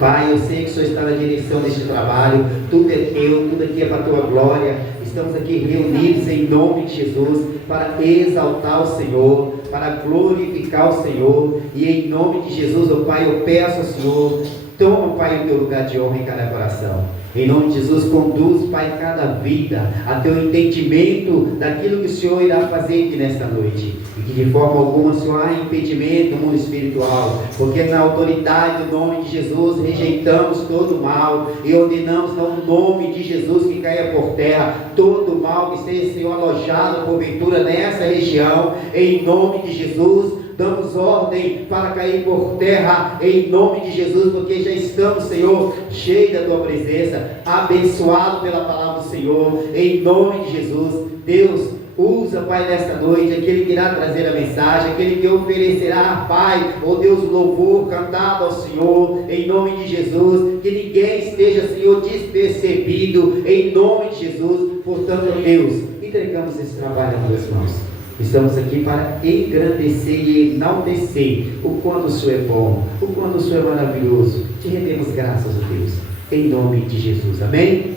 Pai, eu sei que o Senhor está na direção deste trabalho, tudo é teu, tudo aqui é para a tua glória. Estamos aqui reunidos em nome de Jesus para exaltar o Senhor, para glorificar o Senhor, e em nome de Jesus, ó Pai, eu peço ao Senhor, toma, Pai, o teu lugar de honra em cada coração. Em nome de Jesus, conduz, Pai, cada vida a teu entendimento daquilo que o Senhor irá fazer aqui nesta noite. E que de forma alguma, Senhor, há impedimento no mundo espiritual, porque na autoridade do nome de Jesus rejeitamos todo o mal e ordenamos no nome de Jesus que caia por terra todo o mal que esteja, Senhor, alojado porventura nessa região. Em nome de Jesus, damos ordem para cair por terra, em nome de Jesus, porque já estamos, Senhor, cheios da Tua presença, abençoado pela palavra do Senhor, em nome de Jesus. Deus, usa, Pai, nesta noite, aquele que irá trazer a mensagem, aquele que oferecerá, Pai, ó Deus, louvor cantado ao Senhor, em nome de Jesus, que ninguém esteja, Senhor, despercebido, em nome de Jesus. Portanto, Deus, entregamos esse trabalho nas Tuas mãos. Estamos aqui para engrandecer e enaltecer o quanto o Senhor é bom, o quanto o Senhor é maravilhoso. Te rendemos graças a Deus, em nome de Jesus. Amém?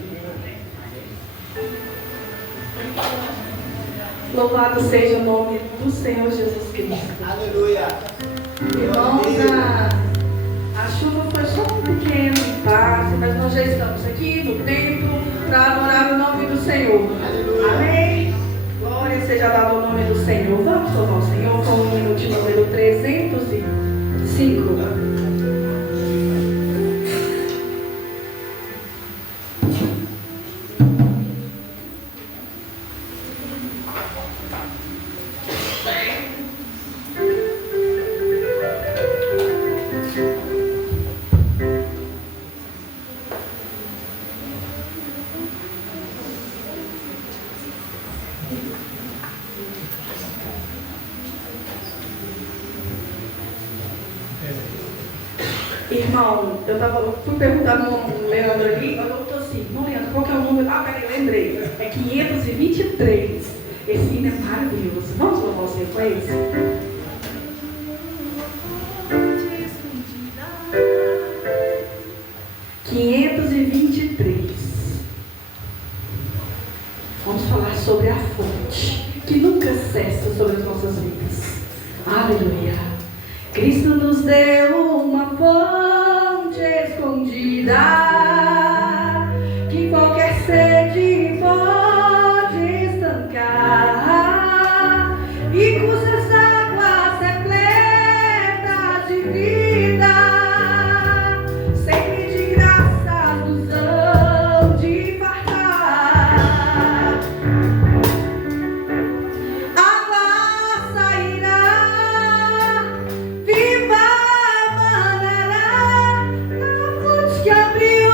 Louvado seja o nome do Senhor Jesus Cristo. Aleluia! Irmãos, a chuva foi só um pequeno impasse, mas nós já estamos aqui no templo para adorar o nome do Senhor. Aleluia! Amém? Glória seja dada ao nome do Senhor. Vamos louvar o Senhor com o hino de número 305. Irmão, fui perguntar no Leandro ali, mas eu estou assim, irmão Leandro, qual que é o número? Ah, peraí, lembrei. É 523. Esse hino é maravilhoso. Vamos louvar o Senhor com esse? Vamos falar sobre a fonte que nunca cessa sobre as nossas vidas. Aleluia. Cristo nos deu uma fonte escondida que qualquer sede pode estancar e cujas águas repletas de vida sempre de graça nos hão de fartar. Água sairá, viva manará, a fonte que abriu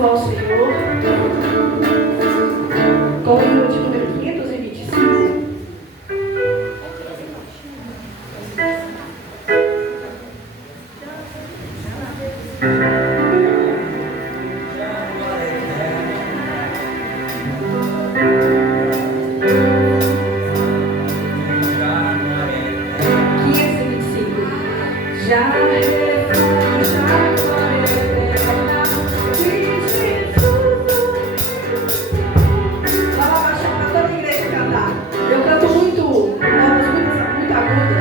louvar o Senhor com o hino de número 525. Já refaz a glória eterna de Jesus. Vamos baixar para toda a igreja cantar. Eu canto muito, muito aguda.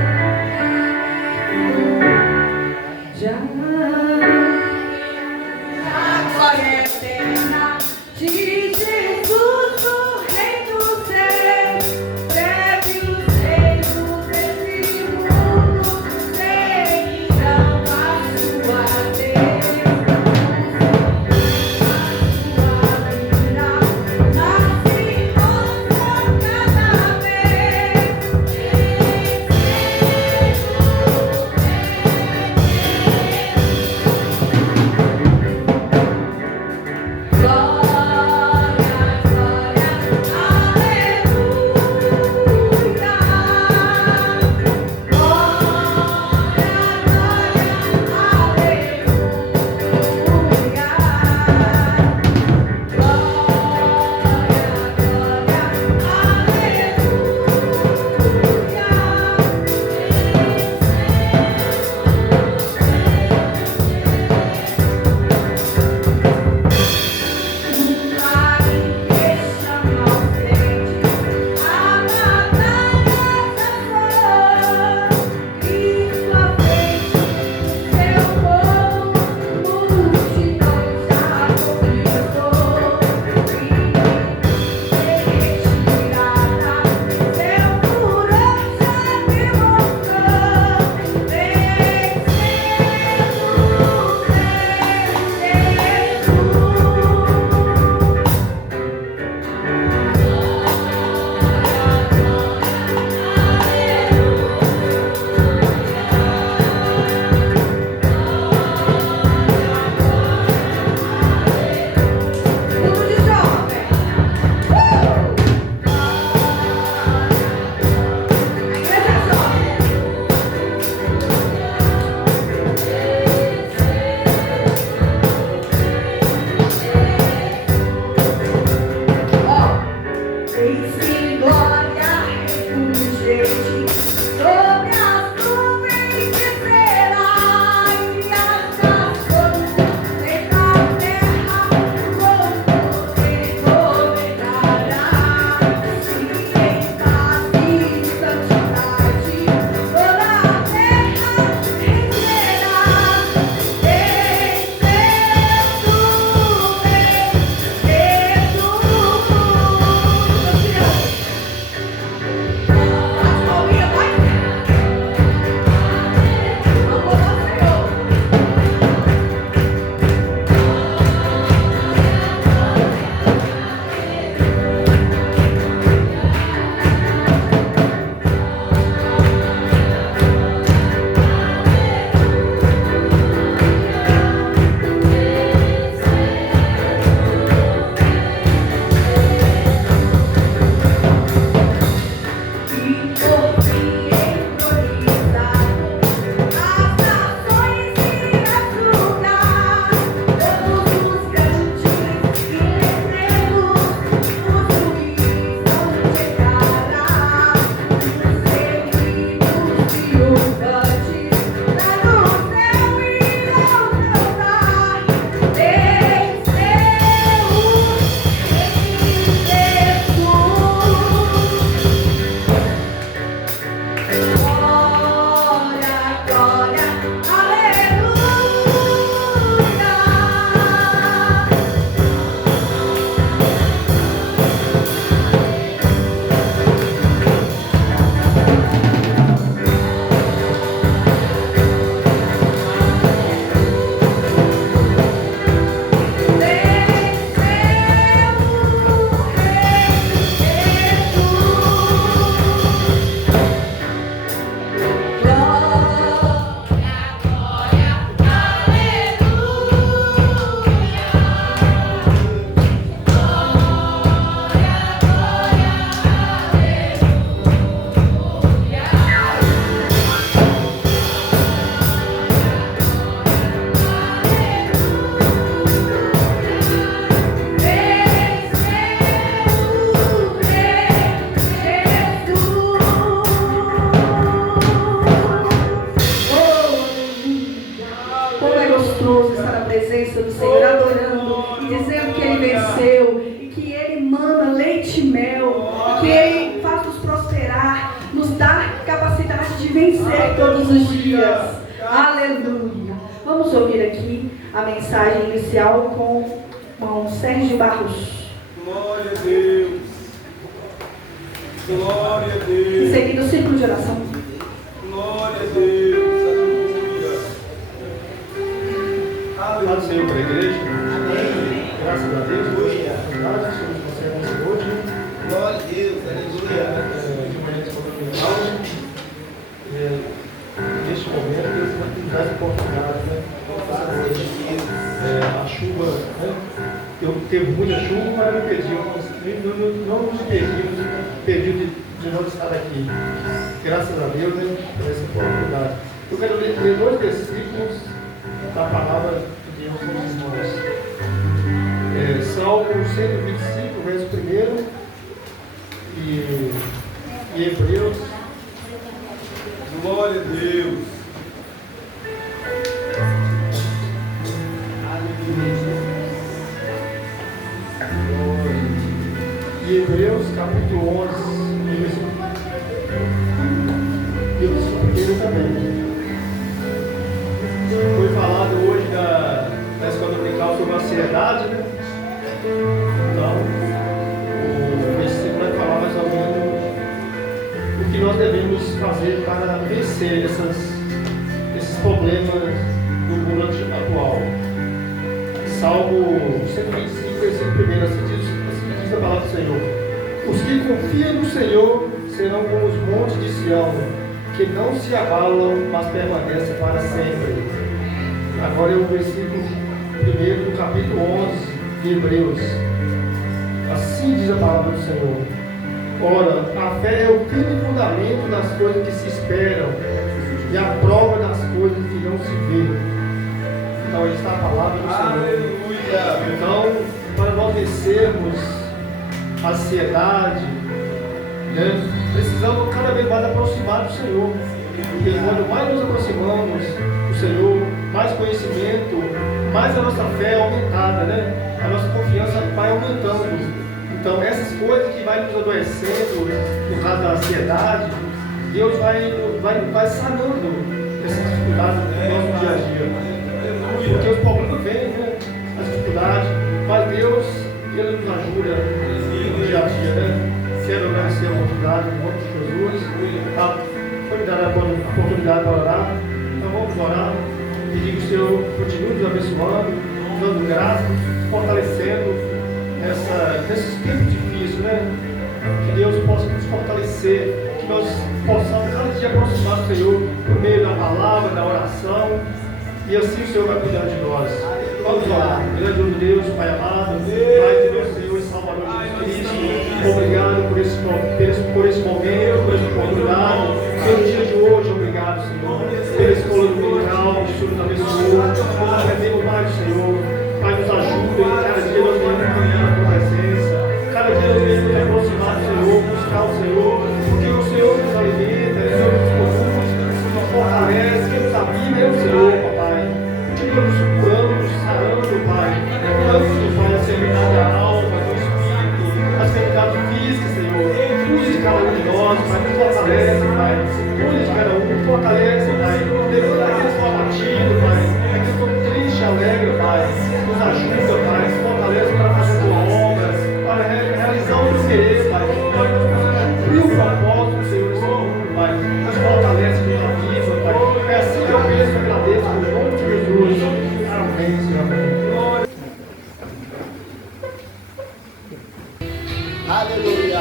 Já a glória eterna de Jesus, o Rei dos Reis, deve os reinos desse mundo seguirão a sua bênção, a sua vida, nasce outra cada vez. presença do Senhor, adorando e dizendo que Ele venceu e que Ele manda leite e mel, e que Ele faz nos prosperar, nos dá capacidade de vencer todos os dias. Aleluia! Vamos ouvir aqui a mensagem inicial com o irmão Sérgio Barros. Glória a Deus. Glória a Deus. Em seguida, o círculo de oração. Glória a Deus. Aleluia. Obrigado, Senhor, para a igreja. Amém. Graças a Deus. Aleluia. Nós somos conservados hoje. Glória a Deus. Aleluia. Neste momento, Deus nos dá oportunidade, né? A chuva, né? Teve muita chuva, mas não nos impediu de não estar aqui. Graças a Deus, né, por essa oportunidade. Eu quero ler 2 versículos da palavra de Deus para os irmãos. Salmo 125, verso 1 e Hebreus. Glória a Deus. E Hebreus capítulo 11, e o versículo 1 também. Foi falado hoje na escola dominical sobre a ansiedade, né? Então, o versículo vai falar mais ou menos o que nós devemos fazer para vencer esses problemas do mundo atual. Salmo 125, versículo 1, assim diz a palavra do Senhor. Os que confiam no Senhor serão como os montes de Sião, que não se abalam, mas permanecem para sempre. Agora é o versículo 1 do capítulo 11 de Hebreus. Assim diz a palavra do Senhor. Ora, a fé é o firme fundamento das coisas que se esperam e a prova das coisas que não se vê. Então, aí está a palavra do Senhor. Aleluia. Então, para nós vencermos a ansiedade, né, precisamos cada vez mais aproximar do Senhor. Porque quando mais nos aproximamos do Senhor, mais conhecimento, mais a nossa fé é aumentada, né? A nossa confiança vai aumentando. Então, essas coisas que vai nos adoecendo, no caso da ansiedade, Deus vai sanando essas dificuldades do nosso dia a dia. Porque os problemas vêm, né? As dificuldades, mas Deus, Ele nos ajuda no dia a dia, né? Quero agradecer a oportunidade, em nome de Jesus. Foi me dar a oportunidade de orar. Então vamos orar. E digo que o Senhor continue nos abençoando, nos dando graça, fortalecendo nesses tempos difíceis, né? Que Deus possa nos fortalecer, que nós possamos cada dia aproximar do Senhor por meio da palavra, da oração. E assim o Senhor vai cuidar de nós. Vamos orar. Grande Deus, Pai amado, Pai de meu Senhor e Salvador Jesus Cristo, obrigado por esse momento, por essa oportunidade. Pelo dia de hoje, obrigado, Senhor. Pela escola dominical, que o Senhor nos abençoou. Nós aprendemos mais do Senhor. Pai, nos ajuda e cada dia nós venhamos caminhar na tua presença. Cada dia nós venhamos nos aproximar do Senhor, buscar o Senhor, porque o Senhor nos alimenta, o Senhor nos conduz, nos fortalece, quem nos aviva é o Senhor, papai. Continua nos curando, nos sarando, Pai. Curando, Pai, a enfermidade da alma, do espírito, as enfermidades físicas, Senhor. Cuide de cada um de nós, Pai. Nos fortalece, Pai. Cuide de cada um, fortalece, Pai. Levanta aqueles que estão abatidos, Pai. Aqueles que estão tristes, alegres, Pai. Nos ajuda, Pai. Nos fortalece para fazer a tua obra, para realizar o teu querer, Pai. Para cumprir o propósito do Senhor nesse mundo, Pai. Nos fortalece com a vida, Pai. É assim que eu penso e agradeço, no nome de Jesus. Amém, Senhor. Amém. Aleluia.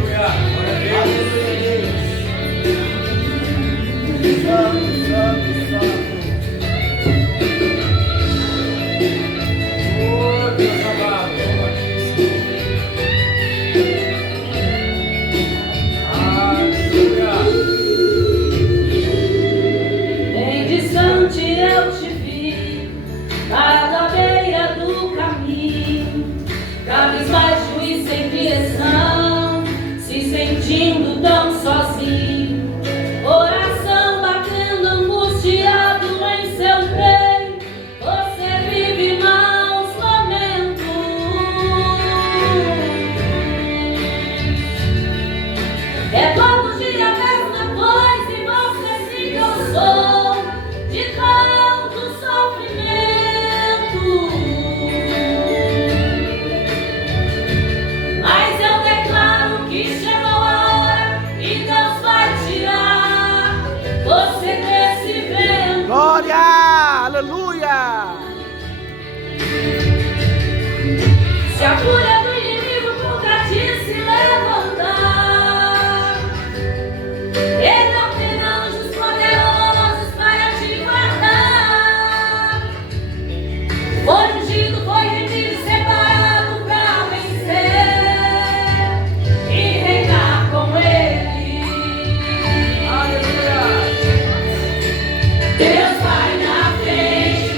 Aleluia. Aleluia. Santo, santo, santo. Oh, Deus amado. Aleluia. Bem distante eu te vi, parado à beira do caminho, cabisbaixo e sem direção, se sentindo tão sozinho, coração batendo angustiado em seu peito, glória, aleluia. Se a fúria do inimigo contra ti se levantar, ele ordena anjos poderosos para te guardar. Foi ungido, foi remido, separado para vencer e reinar com ele. Aleluia. Deus vai na frente.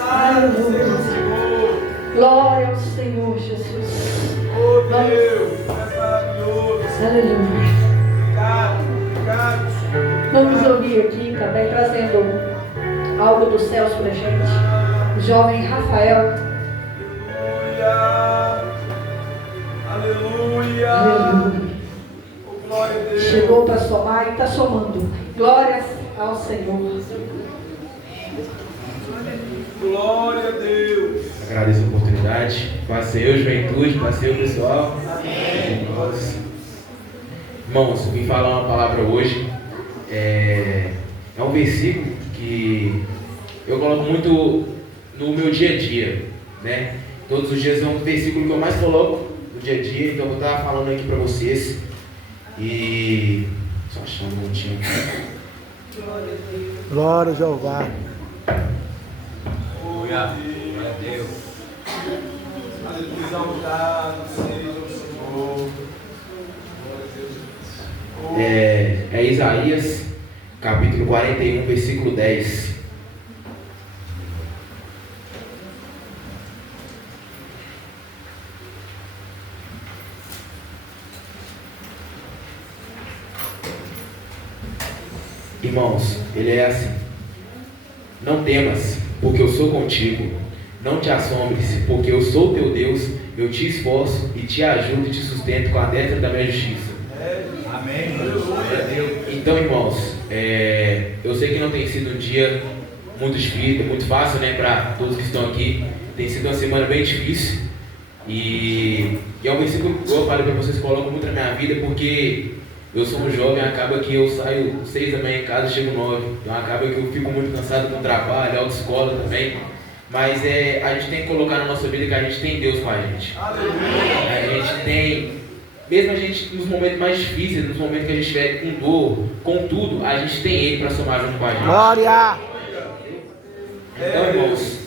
Aleluia. Glória ao Senhor Jesus. Oh Deus, é maravilhoso. Aleluia. Obrigado, Senhor. Vamos ouvir aqui também, trazendo algo dos céus para a gente. O jovem Rafael. Aleluia. Aleluia. Oh, glória a Deus. Chegou para somar e está somando. Glórias ao Senhor. Glória a Deus. Agradeço a oportunidade. Passeio juventude, passeio pessoal. Amém. Irmãos, vim falar uma palavra hoje. É um versículo que eu coloco muito no meu dia a dia, né? Todos os dias é um versículo que eu mais coloco no dia a dia, então eu vou estar falando aqui para vocês. E só achar um minutinho. Glória a Jeová. Glória a Deus. Exaltado seja o Senhor. É Isaías, capítulo 41, versículo 10. Irmãos, ele é assim: não temas, porque eu sou contigo. Não te assombres, porque eu sou teu Deus. Eu te esforço e te ajudo e te sustento com a destra da minha justiça. Amém. Glória a Deus. Então, irmãos, eu sei que não tem sido um dia muito difícil, muito fácil, né, para todos que estão aqui. Tem sido uma semana bem difícil. E é um versículo que eu falei para vocês, coloco muito na minha vida, porque eu sou um jovem, acaba que eu saio 6 da manhã em casa e chego 9. Então acaba que eu fico muito cansado com o trabalho, autoescola também. Mas a gente tem que colocar na nossa vida que a gente tem Deus com a gente. A gente tem, mesmo a gente nos momentos mais difíceis, nos momentos que a gente estiver com dor, com tudo, a gente tem Ele para somar junto com a gente. Glória! Então, irmãos,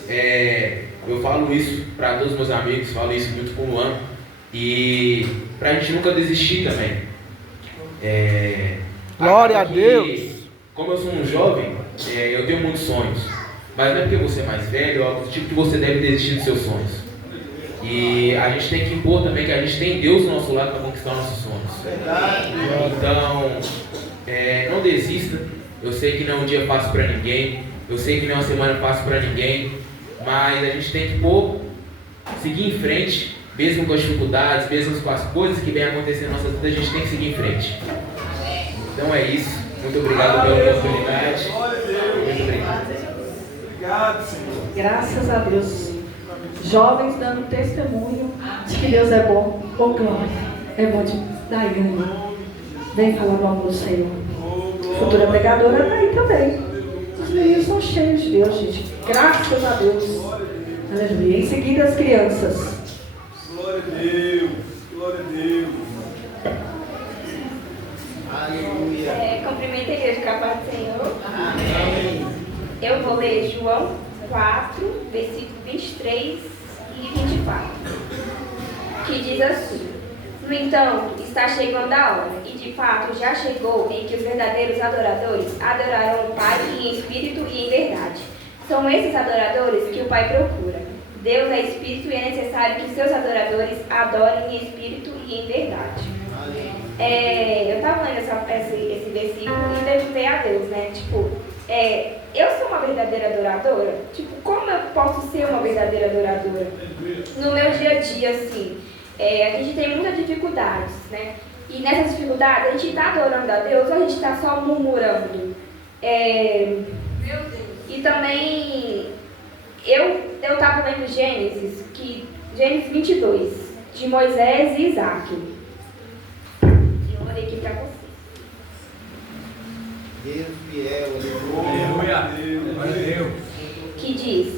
eu falo isso para todos os meus amigos, falo isso muito com o Luan, e para a gente nunca desistir também. Glória a que, Deus! Como eu sou um jovem, eu tenho muitos sonhos. Mas não é porque você é mais velho, é algo do tipo que você deve desistir dos seus sonhos. E a gente tem que impor também que a gente tem Deus do nosso lado para conquistar nossos sonhos. Então, não desista. Eu sei que não é um dia fácil para ninguém. Eu sei que não é uma semana fácil para ninguém. Mas a gente tem que seguir em frente, mesmo com as dificuldades, mesmo com as coisas que vêm acontecendo na nossa vida, a gente tem que seguir em frente. Então é isso. Muito obrigado pela oportunidade. Muito obrigado. Obrigado, Senhor. Graças a Deus. Jovens dando testemunho de que Deus é bom. Ô glória. É bom de Daiane. Vem falar do amor do Senhor. Futura pregadora está aí também. Os meninos são cheios de Deus, gente. Graças a Deus. Aleluia. Em seguida, as crianças. Glória a Deus. Glória a Deus. Cumprimento a igreja com a paz do Senhor. Amém. Eu vou ler João 4, versículo 23 e 24, que diz assim: no entanto, está chegando a hora, e de fato já chegou, em que os verdadeiros adoradores adorarão o Pai em espírito e em verdade. São esses adoradores que o Pai procura. Deus é espírito e é necessário que seus adoradores adorem em espírito e em verdade. Eu estava lendo esse versículo e dedicei a Deus, né? Eu sou uma verdadeira adoradora? Como eu posso ser uma verdadeira adoradora? No meu dia a dia, assim, a gente tem muitas dificuldades, né? E nessas dificuldades, a gente está adorando a Deus ou a gente está só murmurando? E também, eu estava lendo Gênesis 22, de Moisés e Isaac. Eu olhei aqui para você. Deus fiel, aleluia. Glória a Deus. Que diz: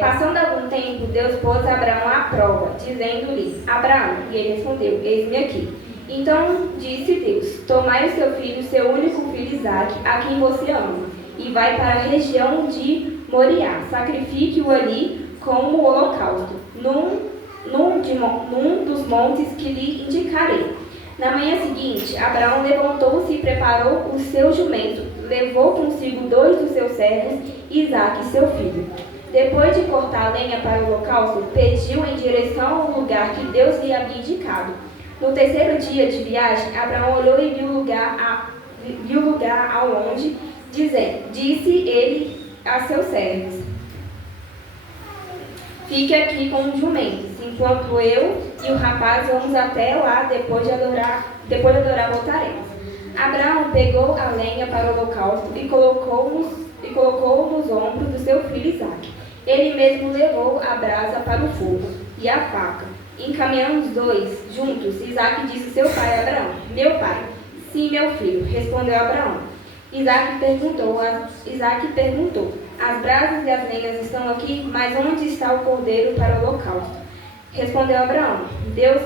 passando algum tempo, Deus pôs Abraão à prova, dizendo-lhe: Abraão, e ele respondeu: eis-me aqui. Então disse Deus: tomai o seu filho, seu único filho Isaque, a quem você ama, e vai para a região de Moriá, sacrifique-o ali como holocausto, num dos montes que lhe indicarei. Na manhã seguinte, Abraão levantou-se e preparou o seu jumento, levou consigo 2 dos seus servos, Isaque, seu filho. Depois de cortar a lenha para o holocausto, pediu em direção ao lugar que Deus lhe havia indicado. No terceiro dia de viagem, Abraão olhou e viu o lugar ao longe, disse ele a seus servos: fique aqui com os jumentos, enquanto eu e o rapaz vamos até lá, depois de adorar voltaremos. Abraão pegou a lenha para o holocausto e colocou nos ombros do seu filho Isaque. Ele mesmo levou a brasa para o fogo e a faca. Encaminhando os dois juntos, Isaque disse ao seu pai Abraão: meu pai. Sim, meu filho, respondeu Abraão. Isaque perguntou: as brasas e as lenhas estão aqui, mas onde está o cordeiro para o holocausto? Respondeu Abraão: Deus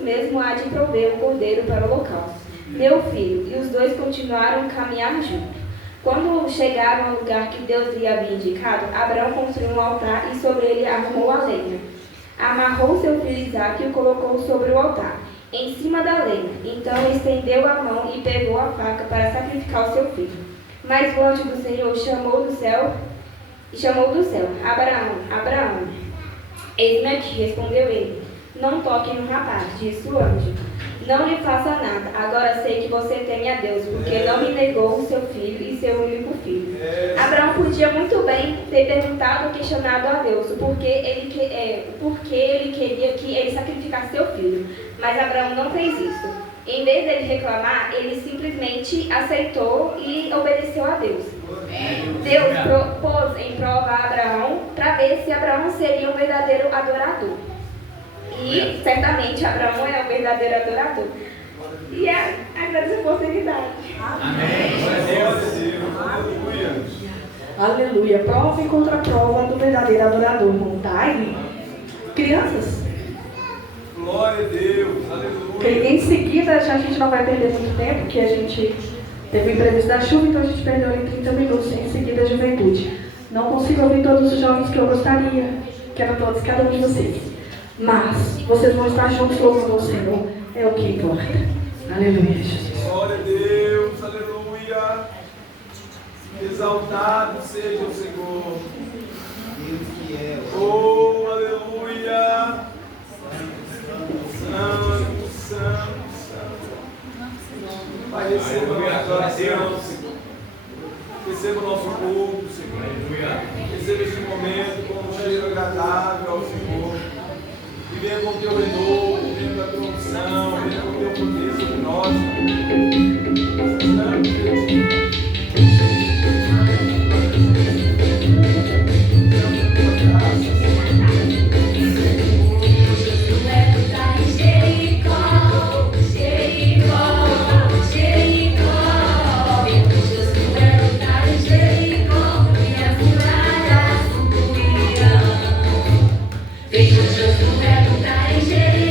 mesmo há de prover o cordeiro para o holocausto, meu filho. E os dois continuaram a caminhar juntos. Quando chegaram ao lugar que Deus lhe havia indicado, Abraão construiu um altar e sobre ele arrumou a lenha. Amarrou seu filho Isaque e o colocou sobre o altar, em cima da lenha. Então estendeu a mão e pegou a faca para sacrificar o seu filho. Mas o anjo do Senhor chamou do céu: Abraão, Abraão. Eis-me aqui, respondeu ele. Não toque no rapaz, disse o anjo. Não lhe faça nada. Agora sei que você teme a Deus, porque não me negou o seu filho e seu único filho. Abraão podia muito bem ter perguntado ou questionado a Deus porque ele queria que ele sacrificasse seu filho. Mas Abraão não fez isso. Em vez dele reclamar, ele simplesmente aceitou e obedeceu a Deus. Deus pôs em prova a Abraão para ver se Abraão seria um verdadeiro adorador. E certamente Abraão é o verdadeiro adorador. E agradeço a oportunidade. Amém. Aleluia. Aleluia. Prova e contra-prova do verdadeiro adorador. Não tá aí? Crianças. Glória a Deus. Aleluia. Em seguida, a gente não vai perder muito tempo, porque a gente teve o imprevisto da chuva, então a gente perdeu em 30 minutos. Em seguida, a juventude. Não consigo ouvir todos os jovens que eu gostaria. Quero todos, cada um de vocês. Mas vocês vão estar juntos louvando o Senhor. É o que importa. Aleluia, Jesus. Glória a Deus. Aleluia. Exaltado seja o Senhor. Deus que é. Oh, aleluia. Santo, santo, santo. Pai, receba a nossa adoração, Senhor. Receba o nosso culto, Senhor. Receba este momento como um cheiro agradável ao Senhor. E venha com o teu renovo, venha com a tua unção, venha com o teu poder sobre nós. Santo Deus. Vejo Josué lutar em Jericó.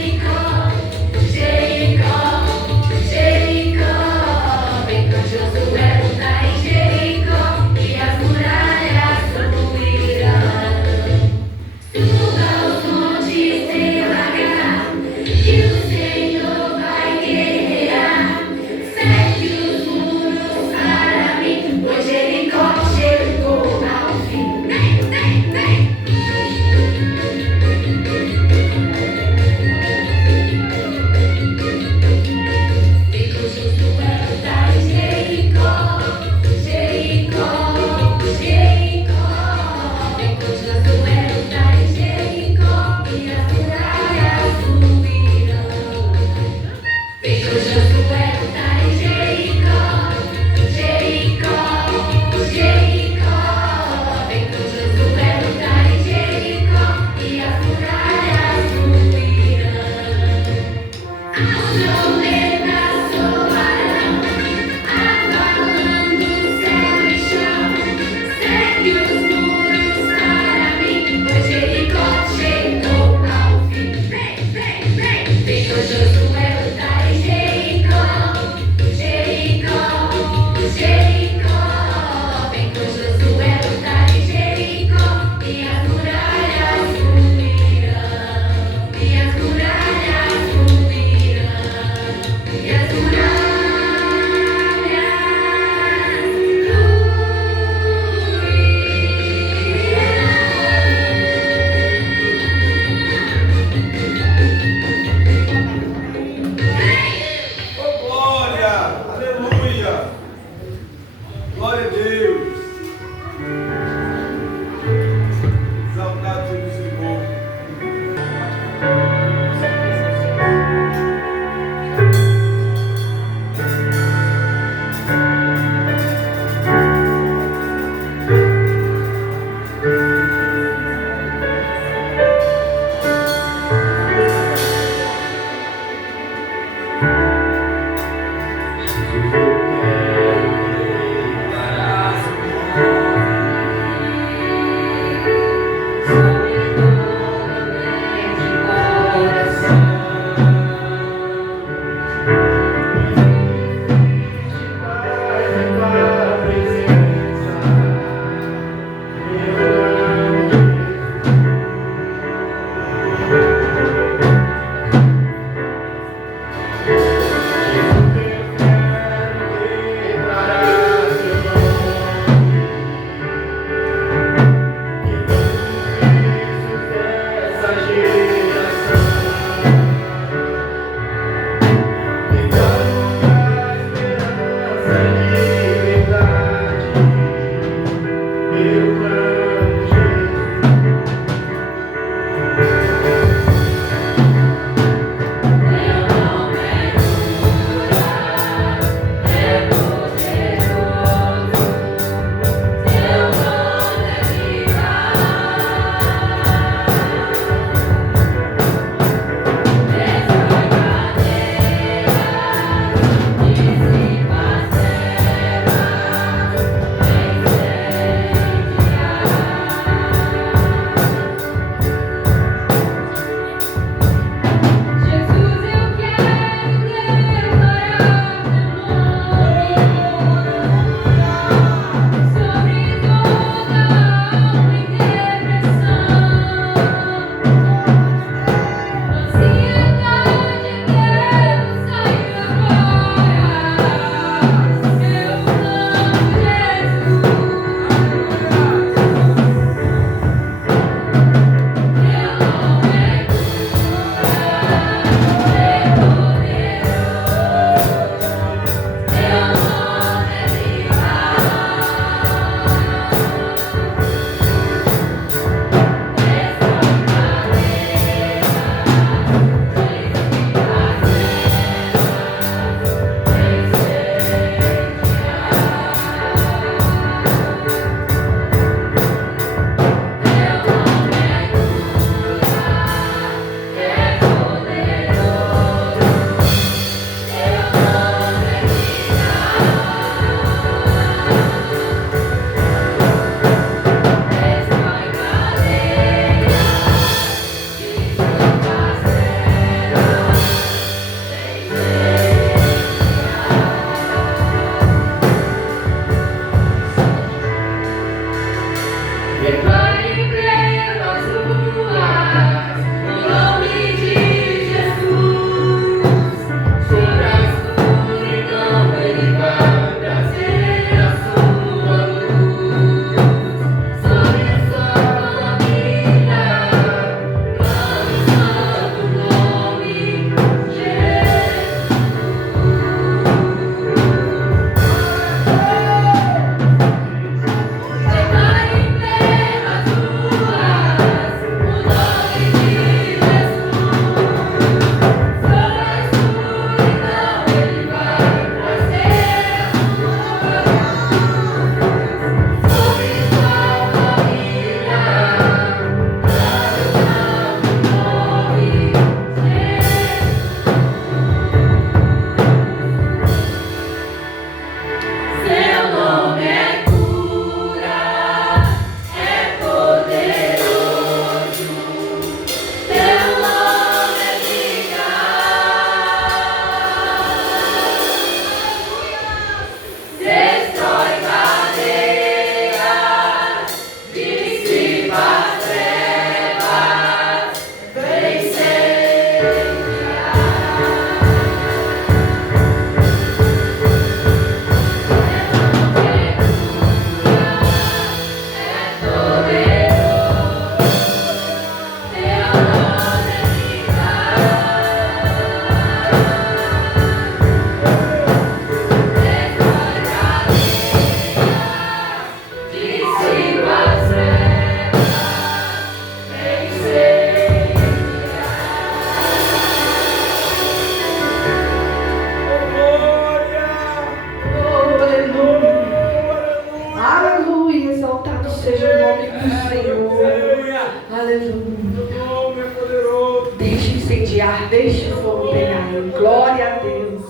Aleluia. Teu nome é poderoso. Deixe incendiar, deixe o fogo pegar. Glória a Deus.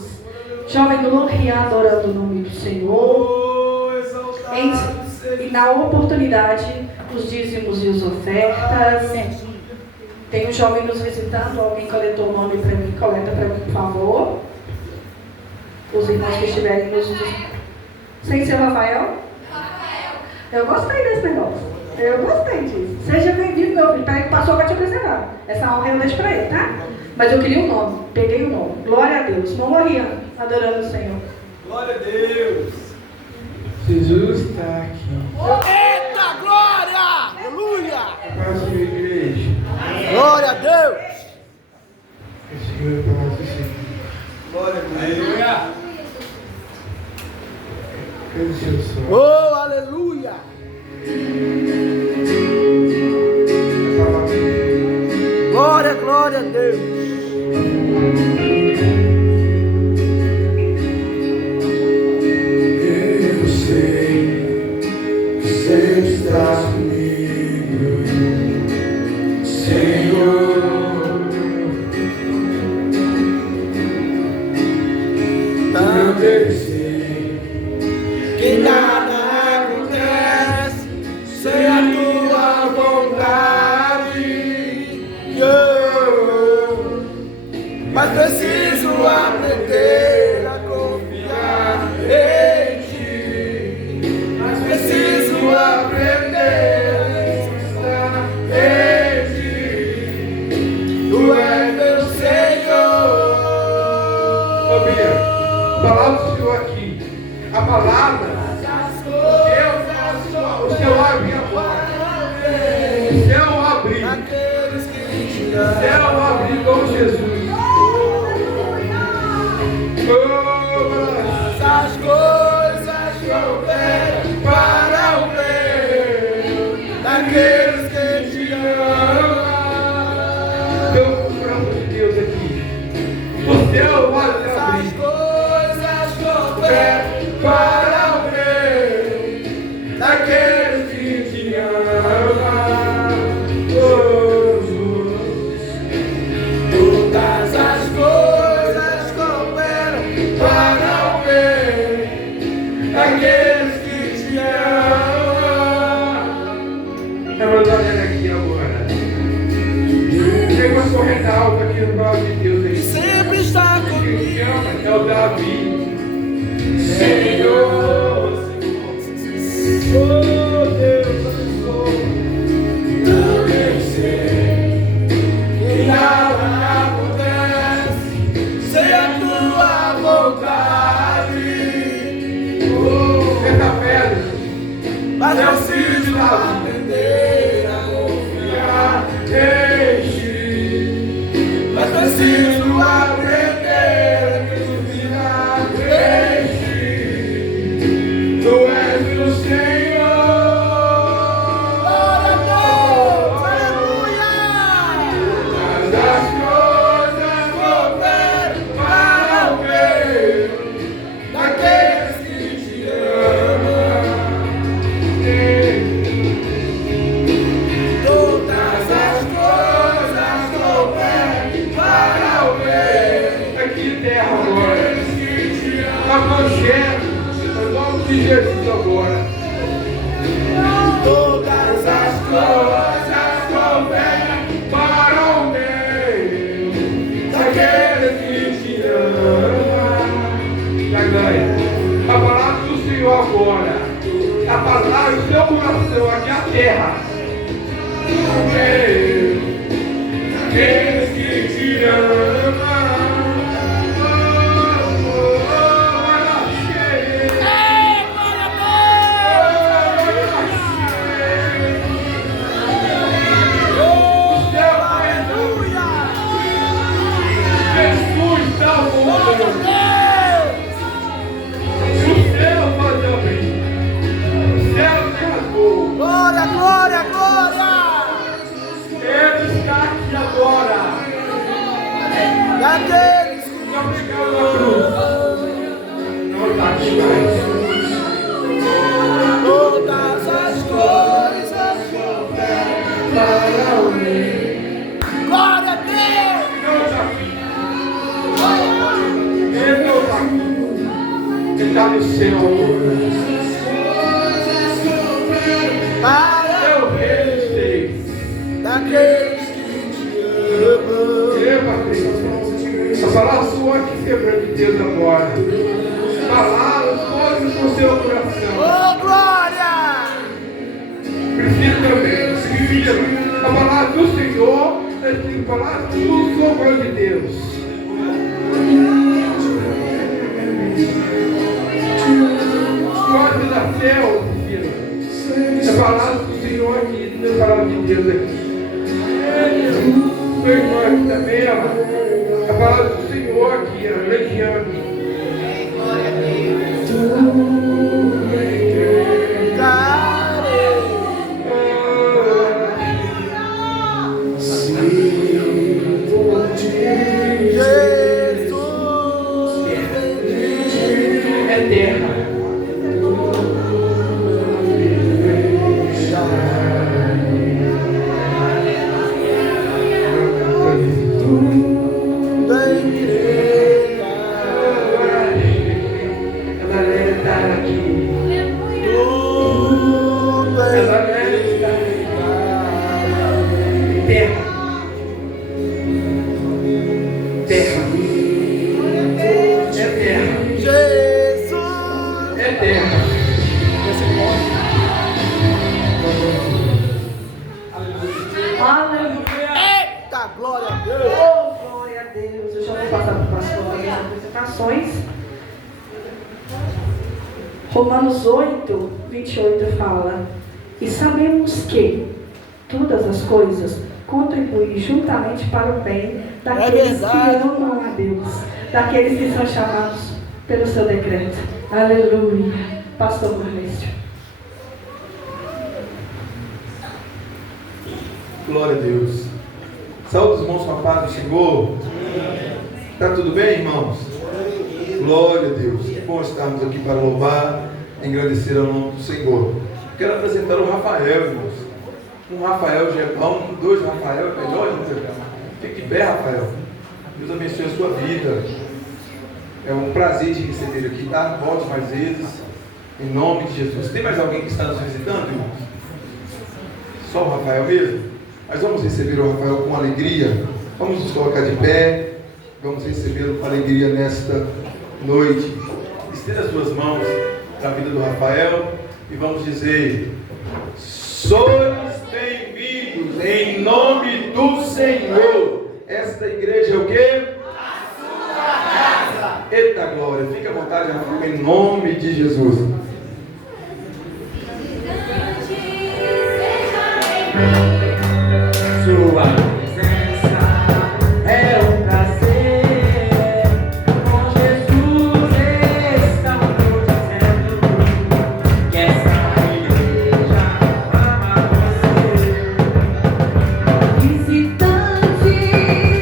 Jovem, glória adorando o nome do Senhor. Oh, exaltado seja. E na oportunidade, os dízimos e as ofertas. Tem um jovem nos visitando. Alguém coletou o nome para mim? Coleta para mim, por favor. Os irmãos que estiverem nos visitando. Sem ser Rafael? Eu gostei desse negócio. Eu gostei disso. Seja bem-vindo, meu filho. Peraí que passou para te apresentar. Essa honra eu deixo para ele, tá? Mas eu queria o nome. Peguei o nome. Glória a Deus. Mão gloriando, adorando o Senhor. Glória a Deus. Jesus está aqui. Eita glória! Aleluia! Paz da igreja. Glória a Deus! Que Senhor, paz do Senhor. Glória a Deus. Cadê o seu som? Oh, aleluia! Glória, glória a Deus! Eu sei que sempre estás comigo, Senhor. Também sei que nada acontece sem a tua vontade. Mas preciso aprender a confiar em ti. Mas preciso aprender a estar em ti. Tu és meu Senhor. Família, a palavra do Senhor aqui. A palavra, o céu abre a porta. O céu abre. O céu abre com Jesus. As coisas cooperam para o bem daqueles que te amam. Então, o coração de Deus aqui. O céu vai se As abrir. coisas cooperam para o bem daqueles que te amam. Todas as coisas cooperam para o bem daqueles que te amam. É mandar aqui agora. Tem uma corrente alta aqui no nome de Deus. Aí. Sempre está comigo. Quem chama é o Davi. Senhor, oh Deus, abençoa. Também sei que nada acontece sem a tua vontade. Essa pedra. Mas eu preciso aprender a confiar em ti. Mas preciso aprender a confiar em ti. Tu és meu Senhor. Glória a Deus! Aleluia! Todas as coisas cooperam para o bem daqueles que te amam. Todas as coisas cooperam para o bem Aqui terra agora. daqueles que te A amam. manchete. Em nome de Jesus agora. Todas as coisas cooperam para o bem daqueles que te amam. Já ganha. A palavra do Senhor agora. A palavra do seu coração aqui é a terra. Aqueles que te amam. Jesus está voltando. O céu vai abrir. O céu se rasgou. Glória, glória, glória! Glória a Deus. Ele está no céu. Para É o rei dos reis. daqueles que te amam. A palavra sua que quebra de Deus agora. Palavras todas no seu coração. Oh, glória. Precisa também. Significa a palavra do Senhor. A palavra do sopro de Deus. Pode dar céu, filho. A palavra do Senhor aqui, a palavra de Deus aqui. Seu irmão aqui também, ó. A palavra do Senhor aqui, ó. Regiane. É terra. Eita, glória a Deus. Oh, glória a Deus. Eu já vou passar para o pastor também as apresentações. Romanos 8, 28 fala: e sabemos que todas as coisas contribuem juntamente para o bem daqueles que amam a Deus, daqueles que são chamados pelo seu decreto. Aleluia. Pastor Marlêcio. Glória a Deus. Saúde os irmãos com a paz do Senhor. Está tudo bem, irmãos? Glória a Deus. Que bom estarmos aqui para louvar e engrandecer ao nome do Senhor. Quero apresentar o Rafael, irmãos. Um Rafael já é bom, dois Rafael é melhor, irmão. Fique de pé, Rafael. Deus abençoe a sua vida. É um prazer te receber aqui, tá? Volte mais vezes. Em nome de Jesus. Tem mais alguém que está nos visitando, irmãos? Só o Rafael mesmo? Mas vamos receber o Rafael com alegria. Vamos nos colocar de pé. Vamos recebê-lo com alegria nesta noite. Estenda as suas mãos para a vida do Rafael e vamos dizer: sois bem-vindos em nome do Senhor. Esta igreja é o quê? A sua casa. Eita glória. Fique à vontade, Rafael, em nome de Jesus. Sua presença é um prazer. Com Jesus estamos dizendo que essa igreja ama você. Visitante,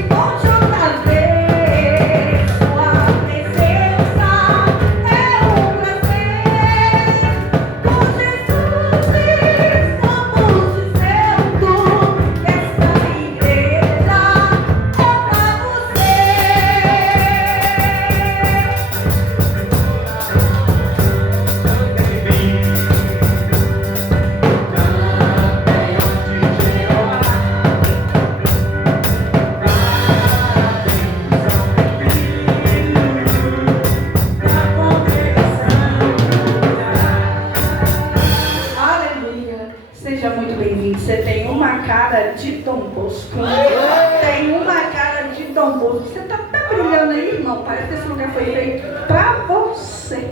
volte outra vez. Sua presença é um prazer. Com Jesus estamos dizendo que essa igreja ama você. Aleluia, seja muito bem-vindo. Você tem uma cara de Dom Bosco. Tem uma cara de Dom Bosco. Você tá brilhando aí, irmão. Parece que esse lugar foi feito pra você.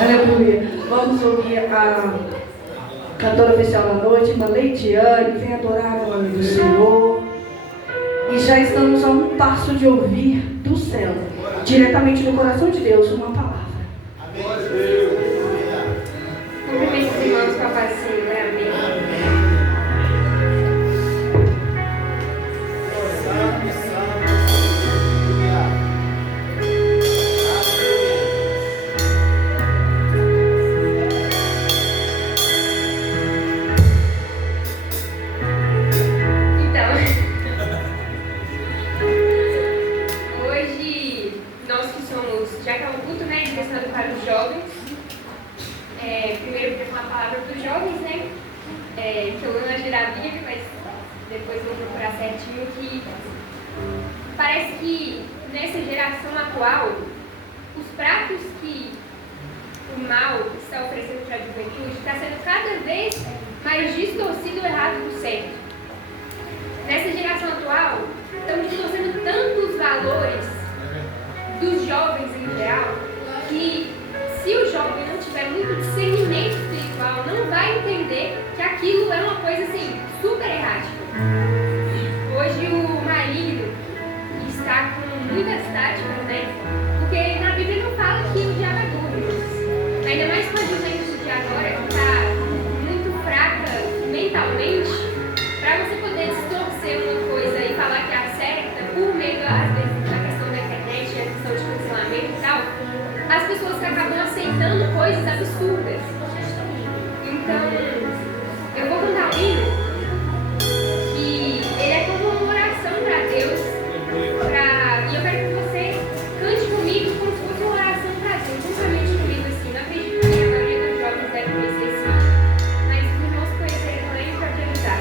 Aleluia. Vamos ouvir a cantora oficial da noite, irmã Leidiane. Vem adorar o nome do Senhor. E já estamos a um passo de ouvir do céu, diretamente do coração de Deus, uma palavra. Cumprimento os irmãos com a paz do Senhor, amém. rapidinho, que parece que nessa geração atual, os pratos que o mal está oferecendo para a juventude está sendo cada vez mais distorcido o errado do certo. Nessa geração atual, estão distorcendo tanto os valores dos jovens em geral, que se o jovem não tiver muito discernimento espiritual, não vai entender que aquilo é uma coisa assim, super errática. Hoje o maligno está com muitas táticas, né? Porque na Bíblia não fala que o diabo é burro. Ainda mais com a juventude de agora, que está muito fraca mentalmente, para você poder distorcer uma coisa e falar que acerta por meio, às vezes, da questão da internet, a questão de cancelamento e tal, as pessoas que acabam aceitando coisas absurdas. Então, eu vou contar um hino que ele é como uma oração para Deus, e eu quero que você cante comigo como se fosse uma oração para Deus, juntamente comigo assim. Não acredito que a maioria dos jovens deve conhecer esse hino, mas os irmãos conhecerem também pode ajudar.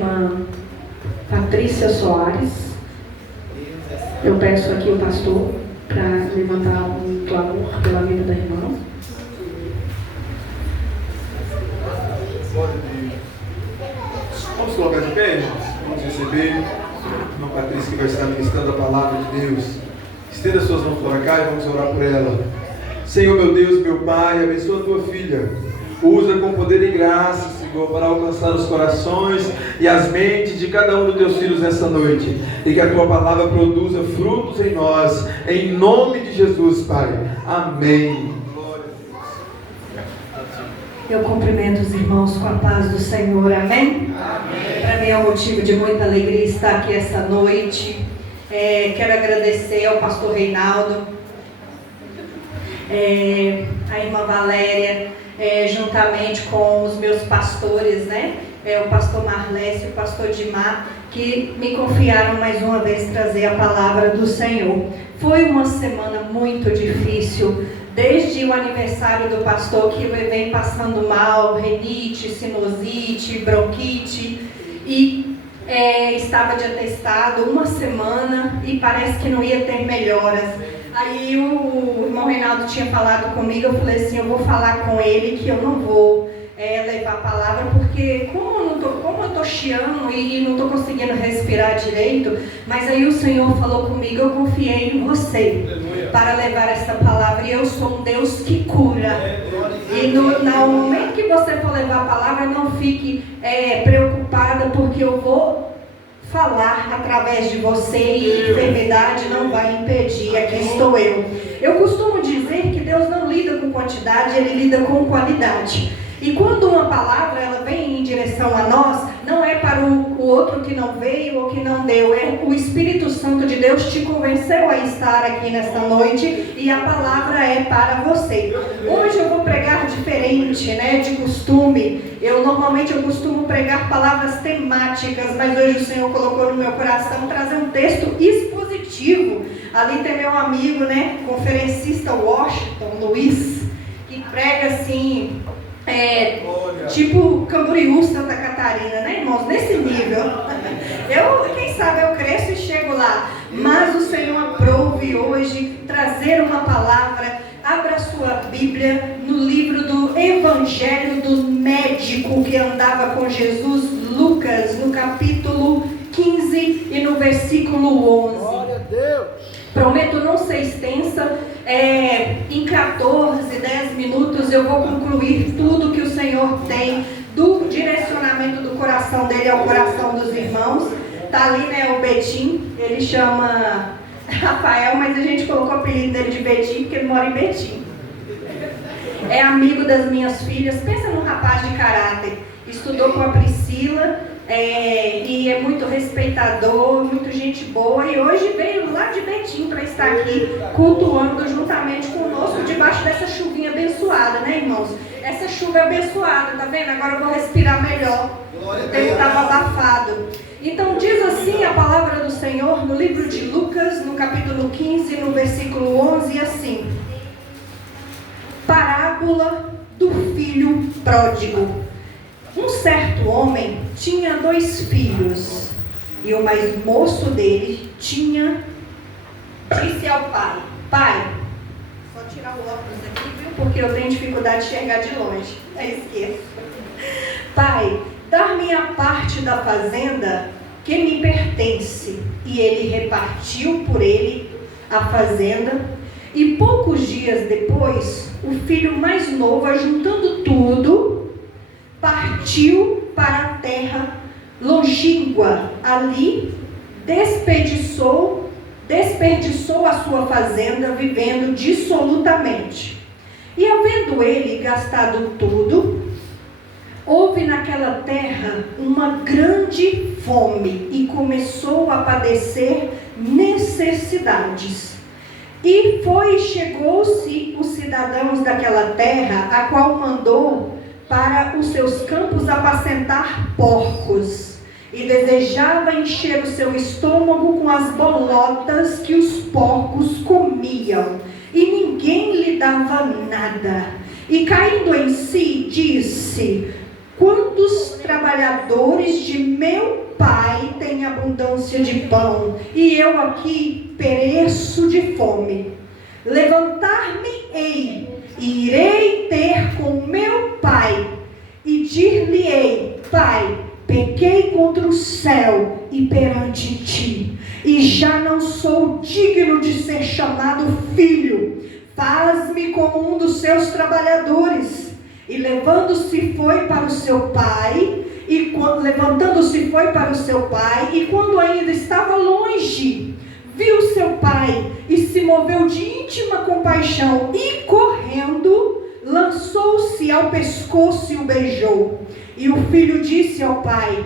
irmã Patrícia Soares. Eu peço aqui o pastor para levantar um clamor pela vida da irmã. Vamos colocar de pé, irmãos. Vamos receber a irmã Patrícia, que vai estar ministrando a palavra de Deus. Estenda suas mãos para cá e vamos orar por ela. Senhor, meu Deus, meu Pai, abençoa a tua filha. Usa com poder e graça, Senhor, para alcançar os corações e as mentes de cada um dos teus filhos nessa noite. E que a tua palavra produza frutos em nós. Em nome de Jesus, Pai. Amém. Eu cumprimento os irmãos com a paz do Senhor, amém? Para mim é um motivo de muita alegria estar aqui essa noite. Quero agradecer ao pastor Reinaldo, a irmã Valéria, juntamente com os meus pastores, né? O pastor Marlécio e o pastor Dimar, que me confiaram mais uma vez trazer a palavra do Senhor. Foi uma semana muito difícil, desde o aniversário do pastor, que vem passando mal, renite, sinusite, bronquite, e estava de atestado uma semana e parece que não ia ter melhoras. Aí o irmão Reinaldo tinha falado comigo, eu falei assim, eu vou falar com ele que eu não vou levar a palavra, porque como eu estou chiando e não estou conseguindo respirar direito, mas aí o Senhor falou comigo, eu confiei em você para levar essa palavra, e eu sou um Deus que cura. E no momento que você for levar a palavra, não fique preocupada, porque eu vou falar através de você e a enfermidade não vai impedir. Aqui estou eu. Eu costumo dizer que Deus não lida com quantidade, Ele lida com qualidade. E quando uma palavra ela vem em direção a nós, não é para o outro que não veio ou que não deu, o Espírito Santo de Deus te convenceu a estar aqui nesta noite e a palavra é para você. Hoje eu vou pregar diferente, né, de costume. Normalmente eu costumo pregar palavras temáticas, mas hoje o Senhor colocou no meu coração trazer um texto expositivo. Ali tem meu amigo, né, conferencista Washington Luiz, que prega assim, tipo Camboriú, Santa Catarina, né, irmãos? Nesse nível. Quem sabe eu cresço e chego lá. Mas o Senhor aprove hoje trazer uma palavra. Abra sua Bíblia no livro do Evangelho do médico que andava com Jesus, Lucas, no capítulo 15 e no versículo 11. Glória a Deus. Prometo não ser extensa, em 14, 10 minutos eu vou concluir tudo que o Senhor tem do direcionamento do coração dele ao coração dos irmãos. Está ali, né, o Betim, ele chama Rafael, mas a gente colocou o apelido dele de Betim porque ele mora em Betim. É amigo das minhas filhas, pensa num rapaz de caráter, estudou com a Priscila, e é muito respeitador, muito gente boa, e hoje veio lá de Betim para estar aqui cultuando juntamente conosco debaixo dessa chuvinha abençoada, né, irmãos? Essa chuva é abençoada, tá vendo? Agora eu vou respirar melhor. O tempo estava abafado. Então diz assim a palavra do Senhor no livro de Lucas, no capítulo 15, no versículo 11, assim: parábola do filho pródigo. Um certo homem tinha 2 filhos, e o mais moço dele disse ao pai: pai, só tirar o óculos aqui, viu? Porque eu tenho dificuldade de enxergar de longe. Esqueço. Pai, dar-me a parte da fazenda que me pertence. E ele repartiu por ele a fazenda. E poucos dias depois, o filho mais novo, ajuntando tudo, partiu para a terra longínqua. Ali desperdiçou a sua fazenda, vivendo dissolutamente. E havendo ele gastado tudo, houve naquela terra uma grande fome e começou a padecer necessidades. E chegou-se os cidadãos daquela terra, a qual mandou para os seus campos apacentar porcos, e desejava encher o seu estômago com as bolotas que os porcos comiam, e ninguém lhe dava nada. E caindo em si, disse: quantos trabalhadores de meu pai têm abundância de pão, e eu aqui pereço de fome. Levantar-me-ei, e irei ter com meu pai, e dir-lhe-ei: Pai, pequei contra o céu e perante ti, e já não sou digno de ser chamado filho. Faz-me como um dos seus trabalhadores. E levantando-se foi para o seu pai, e quando ainda estava longe, viu seu pai e se moveu de íntima compaixão, e correndo, lançou-se ao pescoço e o beijou. E o filho disse ao pai: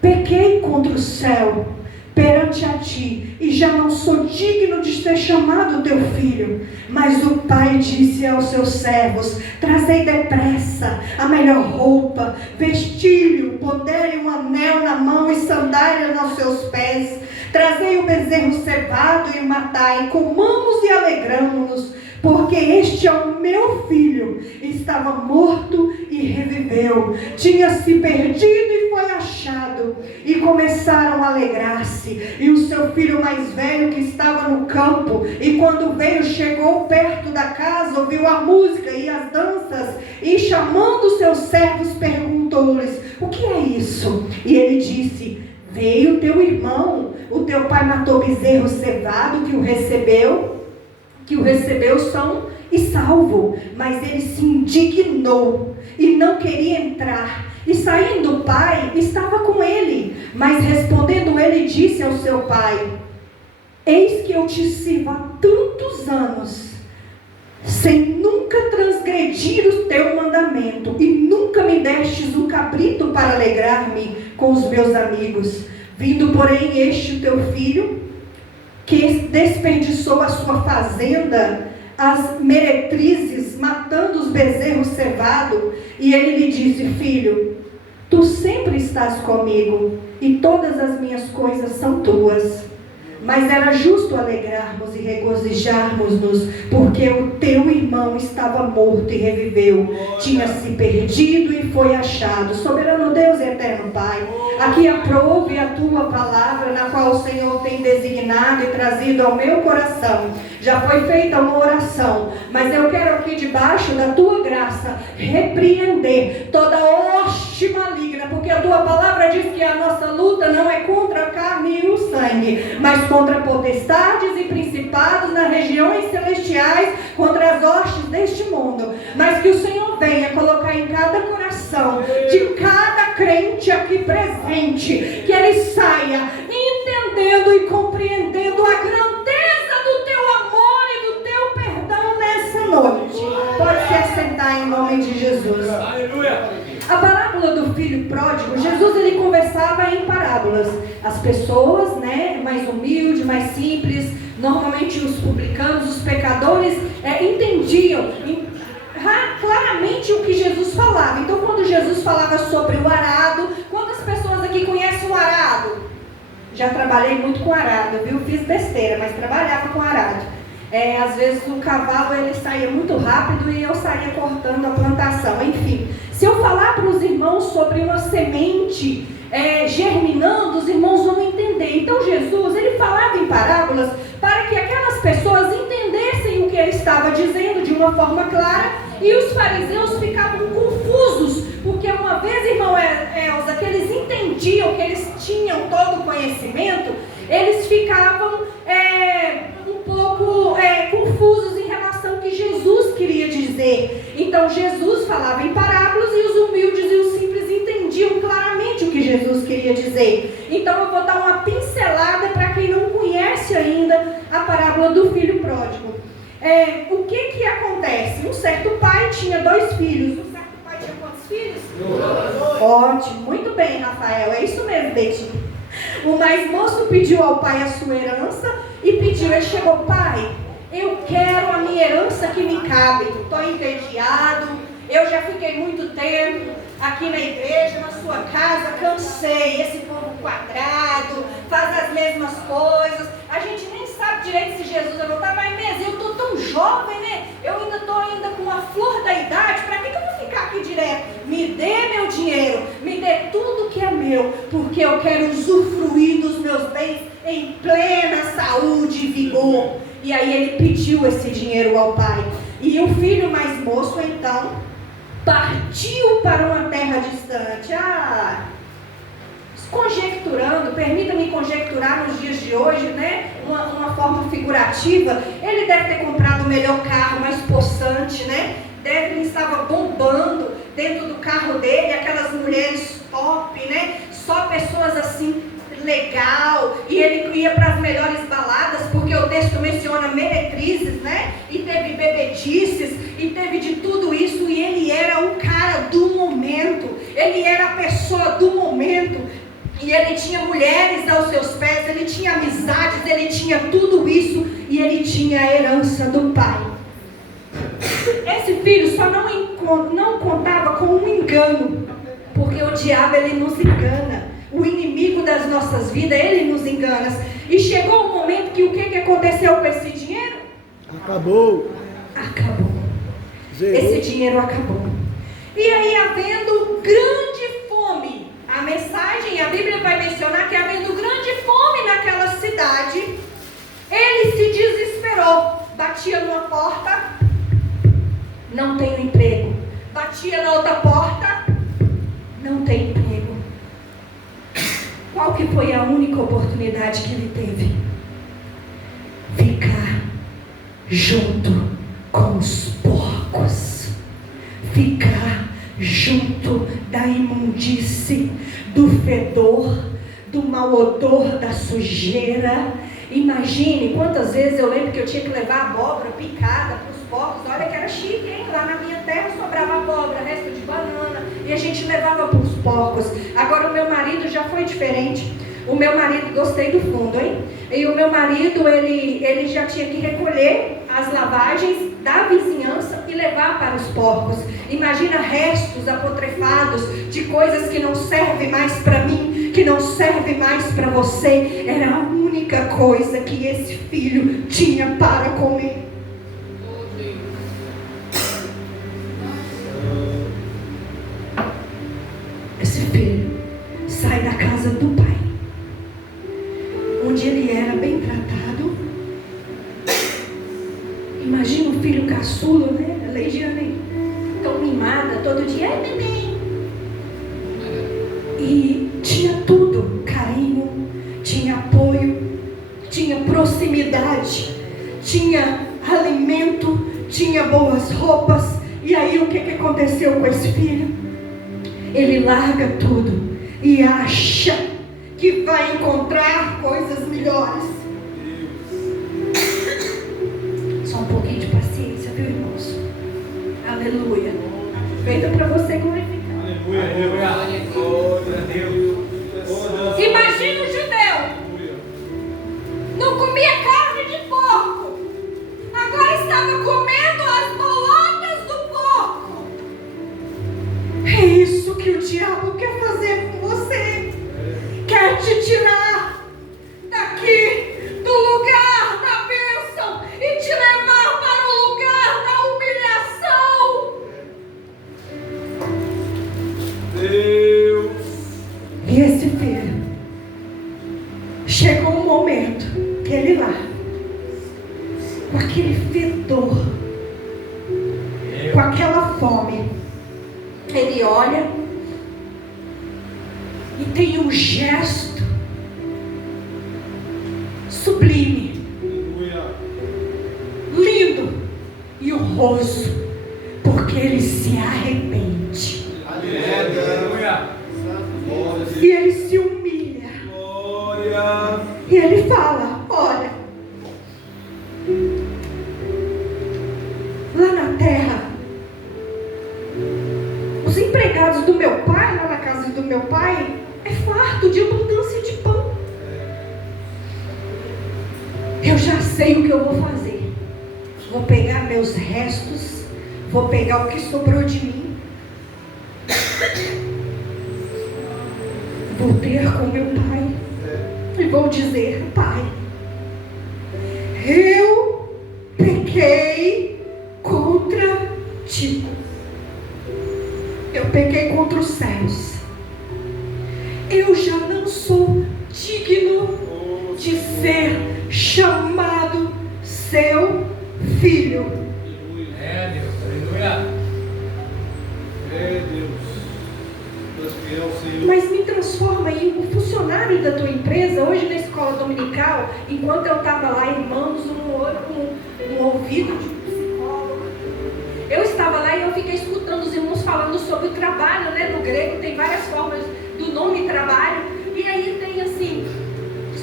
pequei contra o céu perante a ti, e já não sou digno de ser chamado teu filho. Mas o pai disse aos seus servos: trazei depressa a melhor roupa, vestilho, ponderem um anel na mão e sandálias aos seus pés. Trazei o bezerro cevado e o matai, comamos e alegramo-nos, porque este é o meu filho. Estava morto e reviveu, tinha se perdido e foi achado. E começaram a alegrar-se. E o seu filho mais velho, que estava no campo, e quando veio, chegou perto da casa, ouviu a música e as danças, e chamando seus servos, perguntou-lhes: o que é isso? E ele disse: veio teu irmão, o teu pai matou bezerro cevado que o recebeu são e salvo. Mas ele se indignou e não queria entrar. E saindo o pai, estava com ele. Mas respondendo ele, disse ao seu pai: eis que eu te sirvo há tantos anos, sem nunca transgredir o teu mandamento, e nunca me destes um cabrito para alegrar-me com os meus amigos. Vindo, porém, este o teu filho, que desperdiçou a sua fazenda, as meretrizes, matando os bezerros cevados, e ele lhe disse: filho, tu sempre estás comigo, e todas as minhas coisas são tuas. Mas era justo alegrarmos e regozijarmos-nos, porque o teu irmão estava morto e reviveu, tinha se perdido e foi achado. Soberano Deus e eterno Pai, aqui aprove a tua palavra, na qual o Senhor tem designado e trazido ao meu coração. Já foi feita uma oração, mas eu quero aqui, debaixo da tua graça, repreender toda hoste maligna, porque a tua palavra diz que a nossa luta não é contra a carne e o sangue, mas contra potestades e principados nas regiões celestiais, contra as hostes deste mundo. Mas que o Senhor venha colocar em cada coração de cada crente aqui presente, que ele saia entendendo e compreendendo a grandeza do teu amor e do teu perdão nessa noite. Pode se assentar em nome de Jesus. Aleluia. A parábola do filho pródigo, Jesus ele conversava em parábolas. As pessoas, mais humildes, mais simples, normalmente os publicanos, os pecadores, entendiam claramente o que Jesus falava. Então, quando Jesus falava sobre o arado, quantas pessoas aqui conhecem o arado? Já trabalhei muito com arado, viu? Fiz besteira, mas trabalhava com arado. Às vezes o cavalo ele saía muito rápido e eu saía cortando a plantação. Enfim, se eu falar para os irmãos sobre uma semente germinando, os irmãos vão entender. Então Jesus ele falava em parábolas para que aquelas pessoas entendessem o que ele estava dizendo de uma forma clara, e os fariseus ficavam confusos, porque uma vez, irmão Elza, que eles entendiam, que eles tinham todo o conhecimento, eles ficavam um pouco confusos em relação ao que Jesus queria dizer. Então Jesus falava em parábolas e os humildes e os simples entendiam claramente o que Jesus queria dizer. Então eu vou dar uma pincelada para quem não conhece ainda a parábola do filho pródigo. O que acontece? Um certo pai tinha 2 filhos. Um certo pai tinha quantos filhos? 2. Ótimo, muito bem, Rafael, é isso mesmo, Betinho. O mais moço pediu ao pai a sua herança e pediu, ele chegou: pai, eu quero a minha herança que me cabe, estou entediado, eu já fiquei muito tempo aqui na igreja, na sua casa, cansei, esse povo quadrado, faz as mesmas coisas, a gente nem sabe direito se Jesus vai voltar, mas mesmo, eu estou tão jovem, eu ainda estou com a flor da idade, para que eu vou ficar ataque direto: me dê meu dinheiro, me dê tudo que é meu, porque eu quero usufruir dos meus bens em plena saúde e vigor. E aí ele pediu esse dinheiro ao pai. E o filho mais moço, então, partiu para uma terra distante. Conjecturando, permita-me conjecturar nos dias de hoje, né? Uma forma figurativa. Ele deve ter comprado o melhor carro, mais possante, né? Estava bombando dentro do carro dele, aquelas mulheres top, né? Só pessoas assim, legal. E ele ia para as melhores baladas, porque o texto menciona meretrizes, né? E teve bebedices, e teve de tudo isso. E ele era o cara do momento, ele era a pessoa do momento. E ele tinha mulheres aos seus pés, ele tinha amizades, ele tinha tudo isso, e ele tinha a herança do pai. Esse filho só não contava com um engano, porque o diabo, ele nos engana. O inimigo das nossas vidas, ele nos engana. E chegou um momento que o que aconteceu com esse dinheiro? Acabou. Zerou. Esse dinheiro acabou. E aí, havendo grande fome, a mensagem, a Bíblia vai mencionar que havendo grande fome naquela cidade, ele se desesperou. Batia numa porta, não tem emprego. Batia na outra porta, não tem emprego. Qual que foi a única oportunidade que ele teve? Ficar junto com os porcos. Ficar junto da imundície, do fedor, do mau odor, da sujeira. Imagine quantas vezes eu lembro que eu tinha que levar abóbora picada para os porcos. Olha que era chique, hein? Lá na minha terra sobrava abóbora, resto de banana, e a gente levava para os porcos. Agora o meu marido já foi diferente. O meu marido, gostei do fundo, hein? E o meu marido, ele já tinha que recolher as lavagens da vizinhança e levar para os porcos. Imagina restos apotrefados de coisas que não servem mais para mim, que não servem mais para você. Era a única coisa que esse filho tinha para comer. Esse filho sai da casa do pai, onde ele era bem tratado. Imagina um filho caçula, né? A Leidiane, tão mimada, todo dia, é neném. E tinha tudo, carinho, tinha apoio, tinha proximidade, tinha alimento, tinha boas roupas. E aí o que aconteceu com esse filho? Ele larga tudo e acha que vai encontrar coisas melhores. Só um pouquinho de paciência, viu, irmãos? Aleluia. Feita para você glorificar. Aleluia. Glória a Deus. Imagina o judeu. Não comia carne de porco. Agora estava comendo as bolotas do porco. É isso que o diabo quer fazer com você. Quer te tirar daqui do lugar da bênção e te levar para o lugar da humilhação. Deus. E esse filho, chegou um momento que ele lá, com aquele fedor, com aquela fome, ele olha e tem um gesto sublime, lindo e honroso, porque ele se arrepende. Aleluia. E ele se humilha. Glória. E ele fala: olha, lá na terra, os empregados do meu pai, lá na casa do meu pai, é farto de abundância de pão. Eu já sei o que eu vou fazer. Vou pegar meus restos, vou pegar o que sobrou de mim, vou ter com meu pai e vou dizer: pai, eu pequei contra ti. pequei contra os céus. Eu já não sou digno de ser chamado seu filho. É Deus, aleluia. É Deus. Deus fiel, Senhor. Mas me transforma em um funcionário da tua empresa. Hoje na escola dominical, enquanto eu estava lá, irmãos, no ouvido de um psicólogo, eu estava lá e eu fiquei escutando os irmãos falando sobre o trabalho, né? No grego tem várias formas do nome trabalho. E aí tem assim,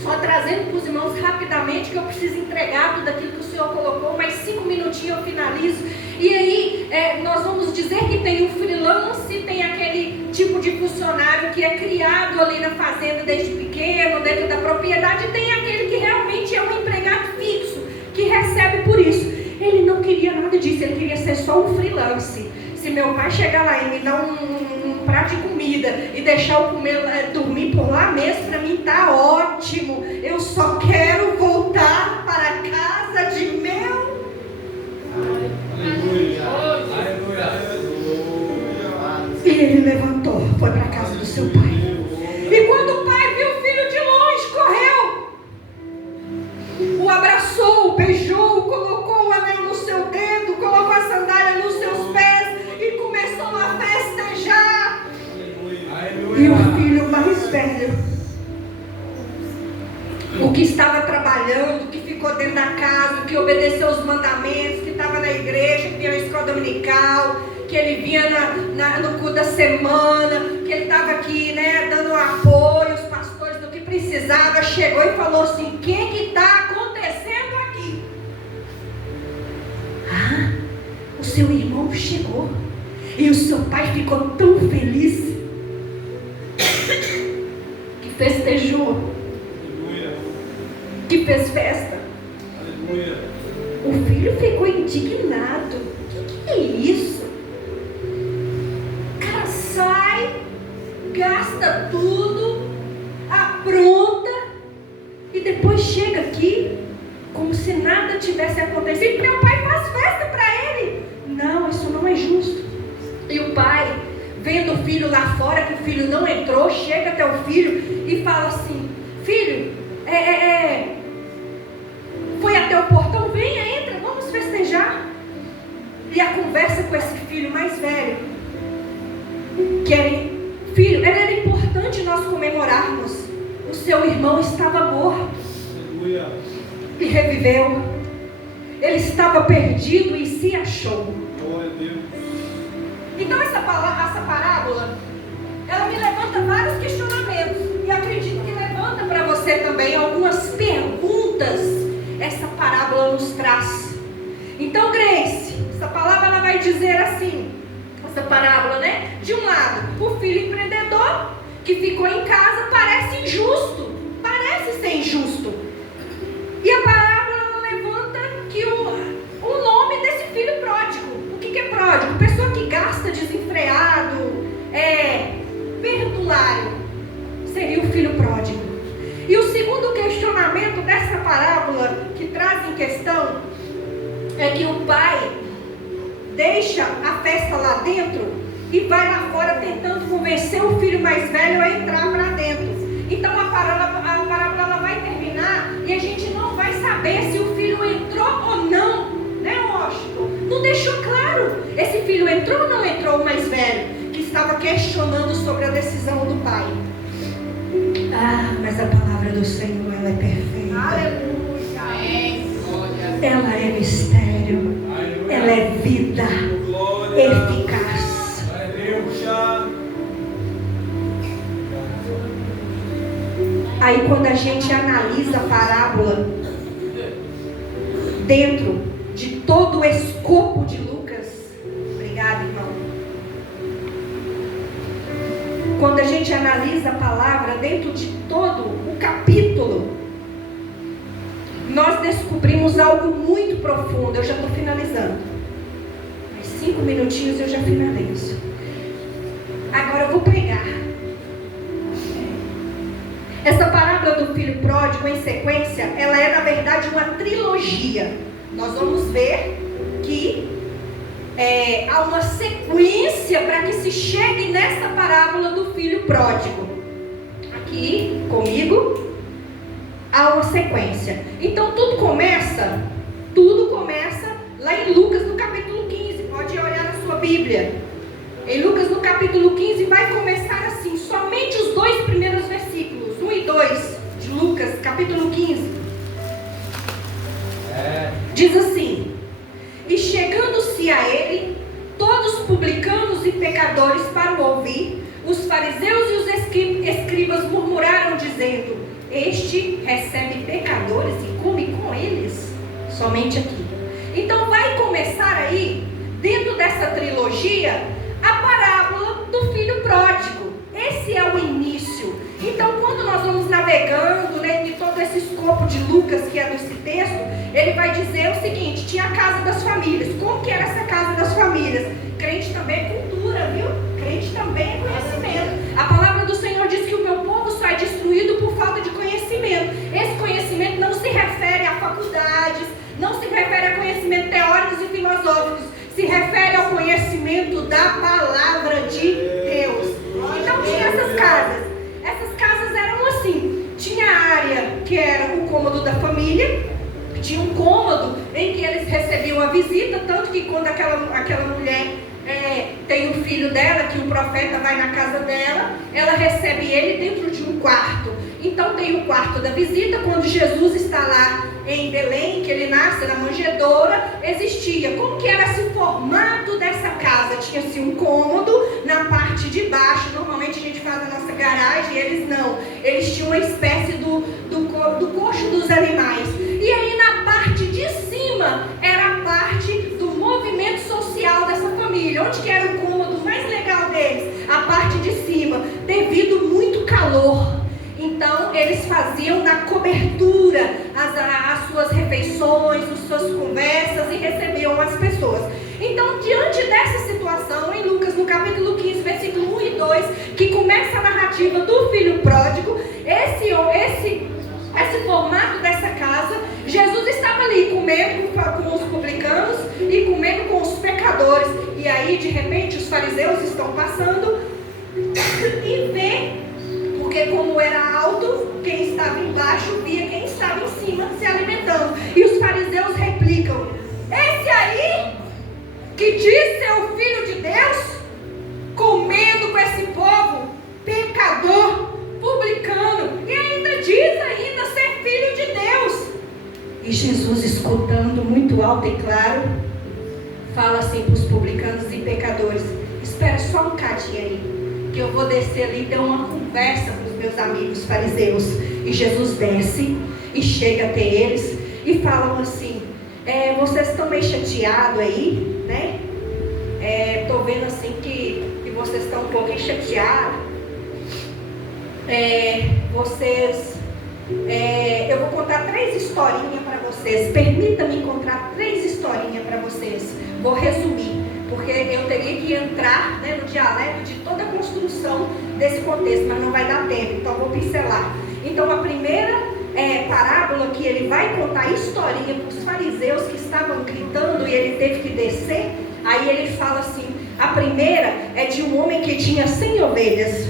só trazendo para os irmãos rapidamente, que eu preciso entregar tudo aquilo que o Senhor colocou, mais 5 minutinhos eu finalizo. E aí nós vamos dizer que tem um freelance, tem aquele tipo de funcionário que é criado ali na fazenda desde pequeno, dentro da propriedade, e tem aquele que realmente é um empregado fixo, que recebe por isso. Ele não queria nada disso, ele queria ser só um freelance. Se meu pai chegar lá e me dar um prato de comida e deixar eu comer, dormir por lá mesmo, para mim tá ótimo. Eu só quero voltar para a casa de meu. Aleluia. Aleluia. E ele levantou, foi para a casa do seu pai. E quando o pai viu o filho de longe, correu, o abraçou, beijou, colocou o anel no seu dedo, colocou a sandália nos seus pés e começou a festejar. E o filho mais velho, o que estava trabalhando, que ficou dentro da casa, que obedeceu os mandamentos, que estava na igreja, que vinha na escola dominical, que ele vinha no culto da semana, que ele estava aqui, né, dando apoio, os pastores do que precisava, chegou e falou assim: o que está acontecendo aqui? Ah, o seu irmão chegou e o seu pai ficou tão feliz que festejou, que fez festa. Aleluia. O filho ficou indignado. O que é isso? O cara sai, gasta tudo, apronta e depois chega aqui como se nada tivesse acontecido. Meu pai faz festa para ele. Não, isso não é justo. E o pai, vendo o filho lá fora, que o filho não entrou, chega até o filho e fala assim: filho, foi até o portão, venha, entra, vamos festejar. E a conversa com esse filho mais velho, filho, era importante nós comemorarmos. O seu irmão estava morto. Aleluia. E reviveu. Ele estava perdido e se achou. Glória a Deus. Então essa parábola, ela me levanta vários questionamentos. E acredito que levanta para você também algumas perguntas. Essa parábola nos traz. Então, Grace, essa palavra ela vai dizer assim, essa parábola, né? De um lado, o filho empreendedor que ficou em casa parece injusto, parece ser injusto. E a parábola levanta que o nome desse filho pródigo. O que é pródigo? Pessoa que gasta desenfreado, perdulário. Seria o filho pródigo. E o segundo questionamento dessa parábola que traz em questão é que o pai deixa a festa lá dentro e vai lá fora tentando convencer o filho mais velho a entrar para dentro. Então a parábola ela vai terminar e a gente não vai saber se o filho entrou ou não, né, Washington? Não deixou claro. Esse filho entrou ou não entrou, o mais velho, que estava questionando sobre a decisão do pai. Ah, mas a palavra do Senhor, ela é perfeita. Aleluia. Ela é mistério. Aleluia. Ela é vida Glória. eficaz. Aleluia. Aí quando a gente analisa a parábola dentro de todo o escopo de Lucas, obrigada, irmão. Quando a gente analisa a palavra dentro de todo o capítulo, nós descobrimos algo muito profundo. Eu já estou finalizando. Mais 5 minutinhos eu já finalizo. Agora eu vou pregar. Essa parábola do filho pródigo, em sequência, ela é na verdade uma trilogia. Nós vamos ver que há uma sequência para que se chegue nessa parábola do filho pródigo. Aqui comigo há uma sequência. Então tudo começa lá em Lucas no capítulo 15. Pode olhar na sua Bíblia. Em Lucas no capítulo 15 vai começar assim, somente os 2 primeiros versículos, 1 e 2 de Lucas, capítulo 15. Diz assim: e chegando-se a ele, todos publicanos e pecadores para o ouvir, os fariseus e os escribas murmuraram, dizendo: este recebe pecadores e come com eles. Somente aqui. Então vai começar aí, dentro dessa trilogia, a parábola do filho pródigo. Esse é o início. Então, quando nós vamos navegando, né, de todo esse escopo de Lucas, que é desse texto, ele vai dizer o seguinte: tinha a casa das famílias. Como que era essa casa das famílias? Crente também é cultura, viu? Crente também é conhecimento. A palavra do Senhor diz que o meu povo só é destruído por falta de conhecimento. Esse conhecimento não se refere a faculdades, não se refere a conhecimento teóricos e filosóficos, se refere ao conhecimento da palavra de Deus. Então tinha essas casas. Essas casas eram assim: tinha a área que era o cômodo da família, tinha um cômodo em que eles recebiam a visita, tanto que quando aquela mulher tem um filho dela, que o profeta vai na casa dela, ela recebe ele dentro de um quarto. Então tem o quarto da visita. Quando Jesus está lá em Belém, que ele nasce na manjedoura, existia. Como que era esse formato dessa casa? Tinha-se um cômodo na parte de baixo. Normalmente a gente faz a nossa garagem, eles não. Eles tinham uma espécie do coxo dos animais. E aí na parte de cima era a parte do movimento social dessa família. Onde que era o cômodo mais legal deles? A parte de cima, devido muito calor. Então eles faziam na cobertura as suas refeições, as suas conversas e recebiam as pessoas. Então, diante dessa situação, em Lucas no capítulo 15, versículo 1 e 2, que começa a narrativa do filho pródigo, esse formato dessa casa, Jesus estava ali comendo com os publicanos e comendo com os pecadores. E aí, de repente, os fariseus estão passando e vê. Porque como era alto, quem estava embaixo via quem estava em cima se alimentando. E os fariseus replicam: esse aí, que diz ser o filho de Deus, comendo com esse povo, pecador, publicano, e ainda diz ser filho de Deus. E Jesus, escutando muito alto e claro, fala assim para os publicanos e pecadores: espera só um bocadinho aí, que eu vou descer ali e ter uma conversa com os meus amigos fariseus. E Jesus desce e chega até eles e falam assim: vocês estão meio chateados aí, né? Estou vendo assim que vocês estão um pouquinho chateados. Eu vou contar 3 historinhas para vocês. Permita-me contar 3 historinhas para vocês. Vou resumir, porque eu teria que entrar, né, no dialeto de toda a construção desse contexto, mas não vai dar tempo, então vou pincelar. Então a primeira parábola que ele vai contar a historinha para os fariseus que estavam gritando e ele teve que descer. Aí ele fala assim: a primeira é de um homem que tinha 100 ovelhas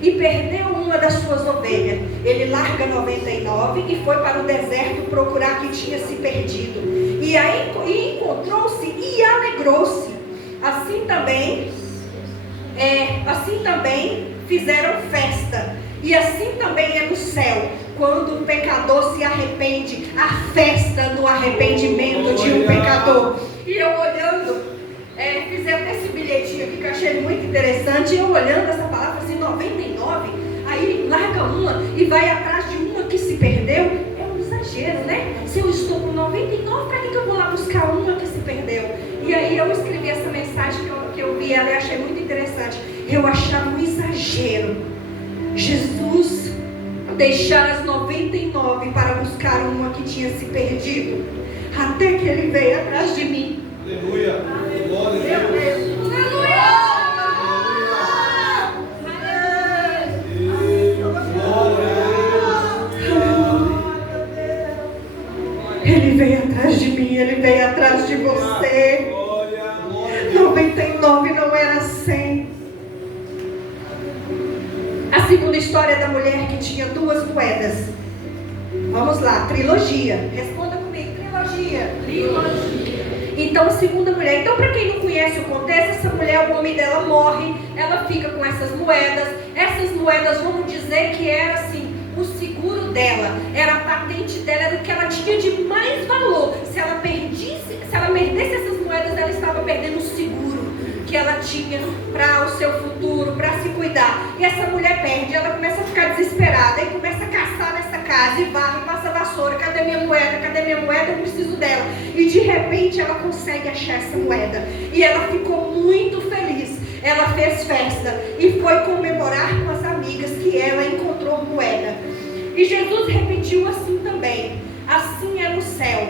e perdeu uma das suas ovelhas. Ele larga 99 e foi para o deserto procurar que tinha se perdido. E aí encontrou-se e alegrou-se. Assim também fizeram festa. E assim também é no céu, quando o pecador se arrepende, a festa do arrependimento de um pecador. E eu olhando, fiz até esse bilhetinho aqui que eu achei muito interessante. Eu olhando essa palavra assim, 99, aí larga uma e vai atrás de uma que se perdeu. É um exagero, né? Se eu estou com 99, para que eu vou lá buscar uma que se perdeu? E aí eu escrevi essa mensagem que eu vi ela e achei muito interessante. Eu achava um exagero Jesus deixar as 99 para buscar uma que tinha se perdido, até que ele veio atrás de mim. Aleluia. Glória a Deus. Ele veio atrás de mim, ele veio atrás de você. história da mulher que tinha 2 moedas. Vamos lá, trilogia. Responda comigo, trilogia. Então, a segunda mulher. Então, para quem não conhece o contexto, essa mulher, o nome dela morre, ela fica com essas moedas. Essas moedas, vamos dizer que era assim, o seguro dela, era a patente dela, era o que ela tinha de mais valor. Se ela perdesse essas moedas, ela estava perdendo o seguro que ela tinha para o seu futuro, para se cuidar. E essa mulher perde, ela começa a ficar desesperada e começa a caçar nessa casa e varre, passa a vassoura. Cadê minha moeda? Cadê minha moeda? Eu preciso dela. E de repente ela consegue achar essa moeda. E ela ficou muito feliz. Ela fez festa e foi comemorar com as amigas que ela encontrou moeda. E Jesus repetiu assim também: assim é no céu.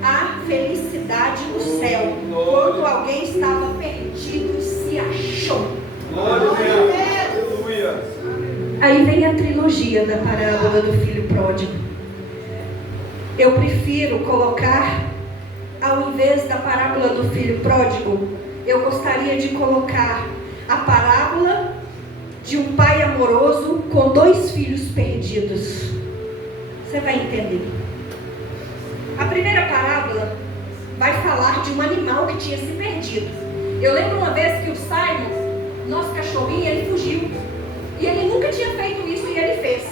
A felicidade no céu, quando alguém estava perdido e se achou. Glória a Deus. Aleluia. Aí vem a trilogia da parábola do filho pródigo. Eu prefiro colocar, ao invés da parábola do filho pródigo, eu gostaria de colocar a parábola de um pai amoroso com 2 filhos perdidos. Você vai entender. A primeira parábola vai falar de um animal que tinha se perdido. Eu lembro uma vez que o Simon, nosso cachorrinho, ele fugiu. E ele nunca tinha feito isso e ele fez.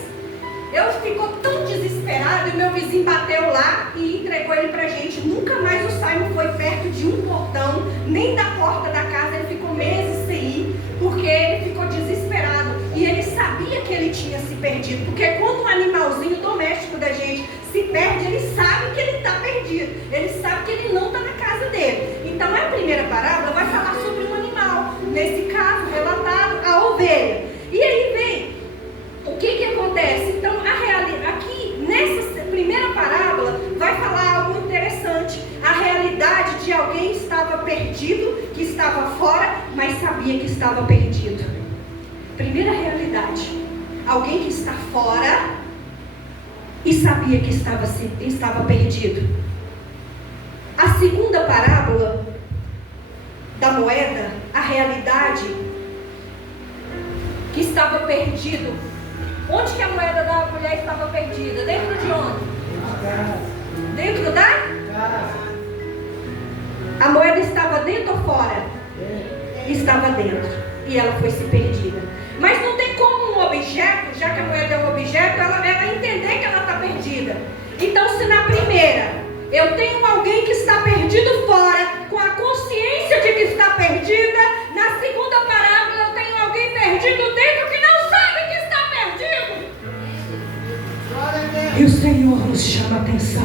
Eu ficou tão desesperado e meu vizinho bateu lá e entregou ele pra gente. Nunca mais o Simon foi perto de um portão, nem da porta da casa. Ele ficou meses sem ir, porque ele ficou desesperado. E ele sabia que ele tinha se perdido, porque quando um animalzinho doméstico da gente se perde, ele sabe que ele está perdido. Ele sabe que ele não está na casa dele. Então a primeira parábola vai falar sobre um animal. Nesse caso, relatado, a ovelha. E aí vem, o que acontece? Então, aqui, nessa primeira parábola, vai falar algo interessante. A realidade de alguém que estava perdido, que estava fora, mas sabia que estava perdido. Primeira realidade. Alguém que está fora e sabia que estava perdido. A segunda parábola da moeda, a realidade que estava perdido. Onde que a moeda da mulher estava perdida? Dentro de onde? Dentro da casa. A moeda estava dentro ou fora? Estava dentro. E ela foi se perdida. Mas não tem como um objeto, já que a moeda é um objeto, ela entender que ela está perdida. Então, se na primeira eu tenho alguém que está perdido fora, com a consciência de que está perdida, na segunda parábola eu tenho alguém perdido dentro que não sabe que está perdido. E o Senhor nos chama a atenção.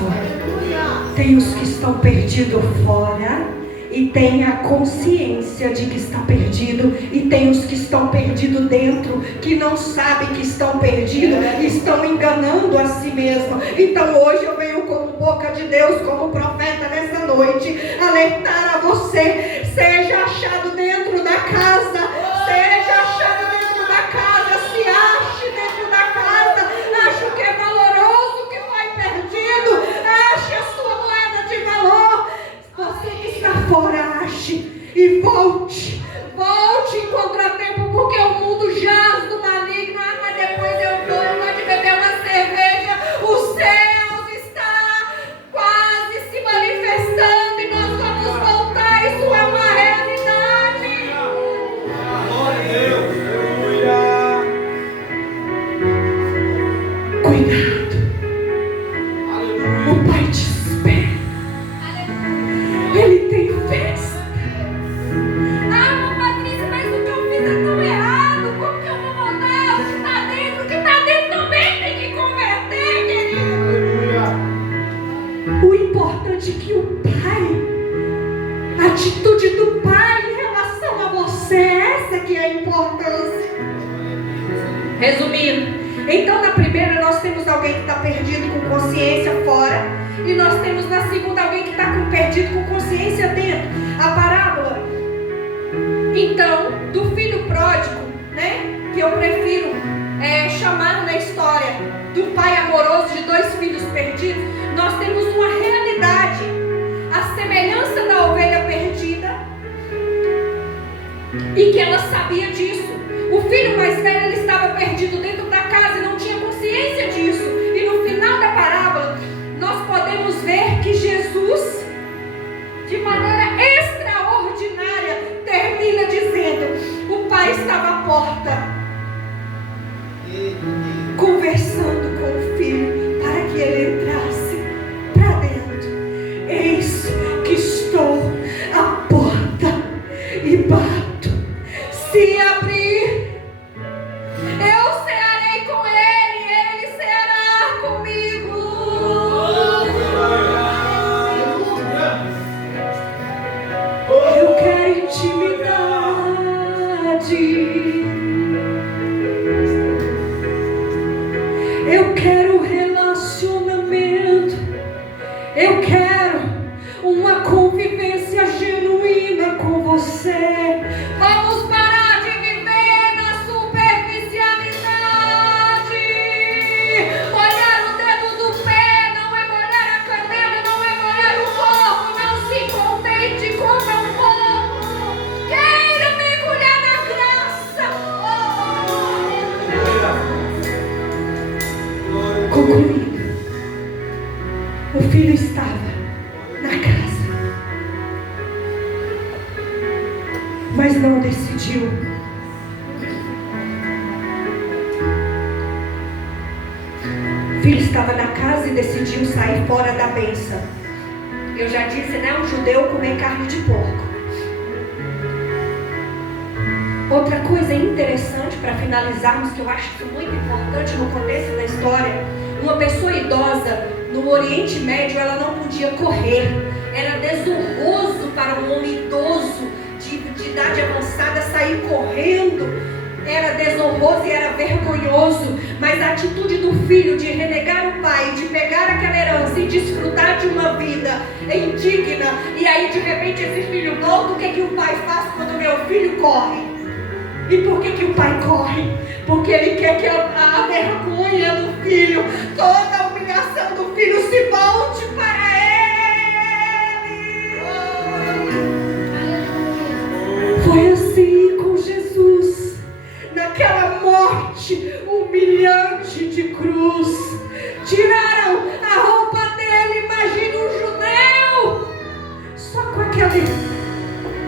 Tem os que estão perdidos fora e tem a consciência de que está perdido, e tem os que estão perdidos dentro, que não sabem que estão perdidos e estão enganando a si mesmo. Então hoje eu venho como boca de Deus, como profeta nessa noite, alertar a você: seja achado dentro da casa, seja achado dentro da casa, se ache dentro da casa, ache o que é valoroso, o que foi perdido, ache a sua moeda de valor. Você que está fora, ache e volte em contratempo, porque o mundo jaz do maligno. Mas depois eu vou de beber uma cerveja. Os céus está quase se manifestando e nós vamos voltar. Isso é uma realidade. Glória a Deus. Aleluia. Cuidado. Aleluia. O Pai te espera. Ele tem festa. Ah, Patrícia, mas o que eu fiz é tão errado. Como que eu vou voltar? O que está dentro? O que está dentro também tem que converter, querido. Aleluia. O importante é que o Pai, a atitude do Pai em relação a você, essa que é a importância. Resumindo, então na primeira nós temos alguém que está perdido com consciência fora, e nós temos na segunda alguém que está perdido com consciência dentro. A parábola, então, do filho pródigo, né, que eu prefiro chamar na história do pai amoroso de 2 filhos perdidos, nós temos uma realidade, a semelhança da ovelha perdida, e que ela sabia disso. O filho mais velho, ele estava perdido dentro Eu quero uma convivência genuína com você. Vamos parar de viver na superficialidade. Olhar o dedo do pé não é molhar a canela, não é molhar o corpo. Não se contente com meu corpo. Queira mergulhar na graça. Concluindo, o filho estava na casa, mas não decidiu. O filho estava na casa e decidiu sair fora da bênção. Eu já disse, né? Um judeu comer carne de porco. Outra coisa interessante para finalizarmos, que eu acho que é muito importante no contexto da história, uma pessoa idosa no Oriente Médio, ela não podia correr. Era desonroso para um homem idoso de idade avançada sair correndo. Era desonroso e era vergonhoso. Mas a atitude do filho de renegar o pai, de pegar aquela herança e desfrutar de uma vida indigna, e aí de repente esse filho volta, o que o pai faz quando o meu filho corre? E por que o pai corre? Porque ele quer que a vergonha do filho, toda a humilhação do filho se volte para ele. Foi assim com Jesus, naquela morte humilhante de cruz. Tiraram a roupa dele, imagine um judeu, só com aquele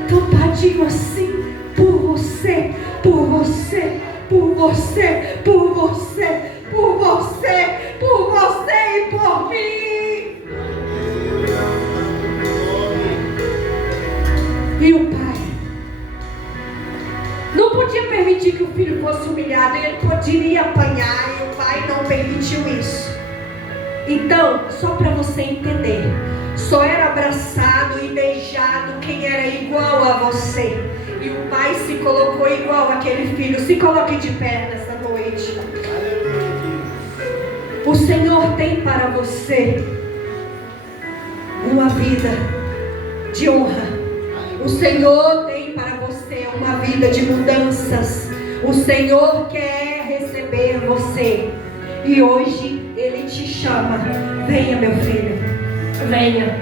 tampadinho assim, por você, por você, por você, por você, por você, por você e por mim. E o pai não podia permitir que o filho fosse humilhado, ele poderia apanhar, e o pai não permitiu isso. Então, só para você entender, só era abraçado e beijado quem era igual a você. E o pai se colocou igual àquele filho. Se coloque de pé nessa noite. O Senhor tem para você uma vida de honra. O Senhor tem para você uma vida de mudanças. O Senhor quer receber você. E hoje Ele te chama. Venha, meu filho. Venha.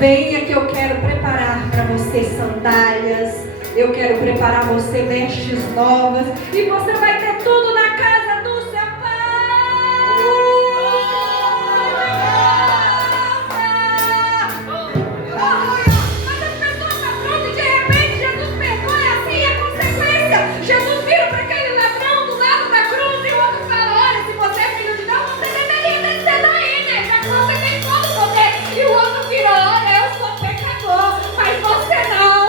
Venha que eu quero preparar para você sandálias. Eu quero preparar você vestes novas. E você vai ter tudo na casa do seu pai. Mas as pessoas estão prontas e de repente Jesus perdoa, e assim é a consequência. Jesus vira para aquele ladrão do lado da cruz e o outro fala: olha, se você é filho de Deus, você deveria descer daí, né? Já que você tem todo o poder. E o outro vira: olha, eu sou pecador, mas você não.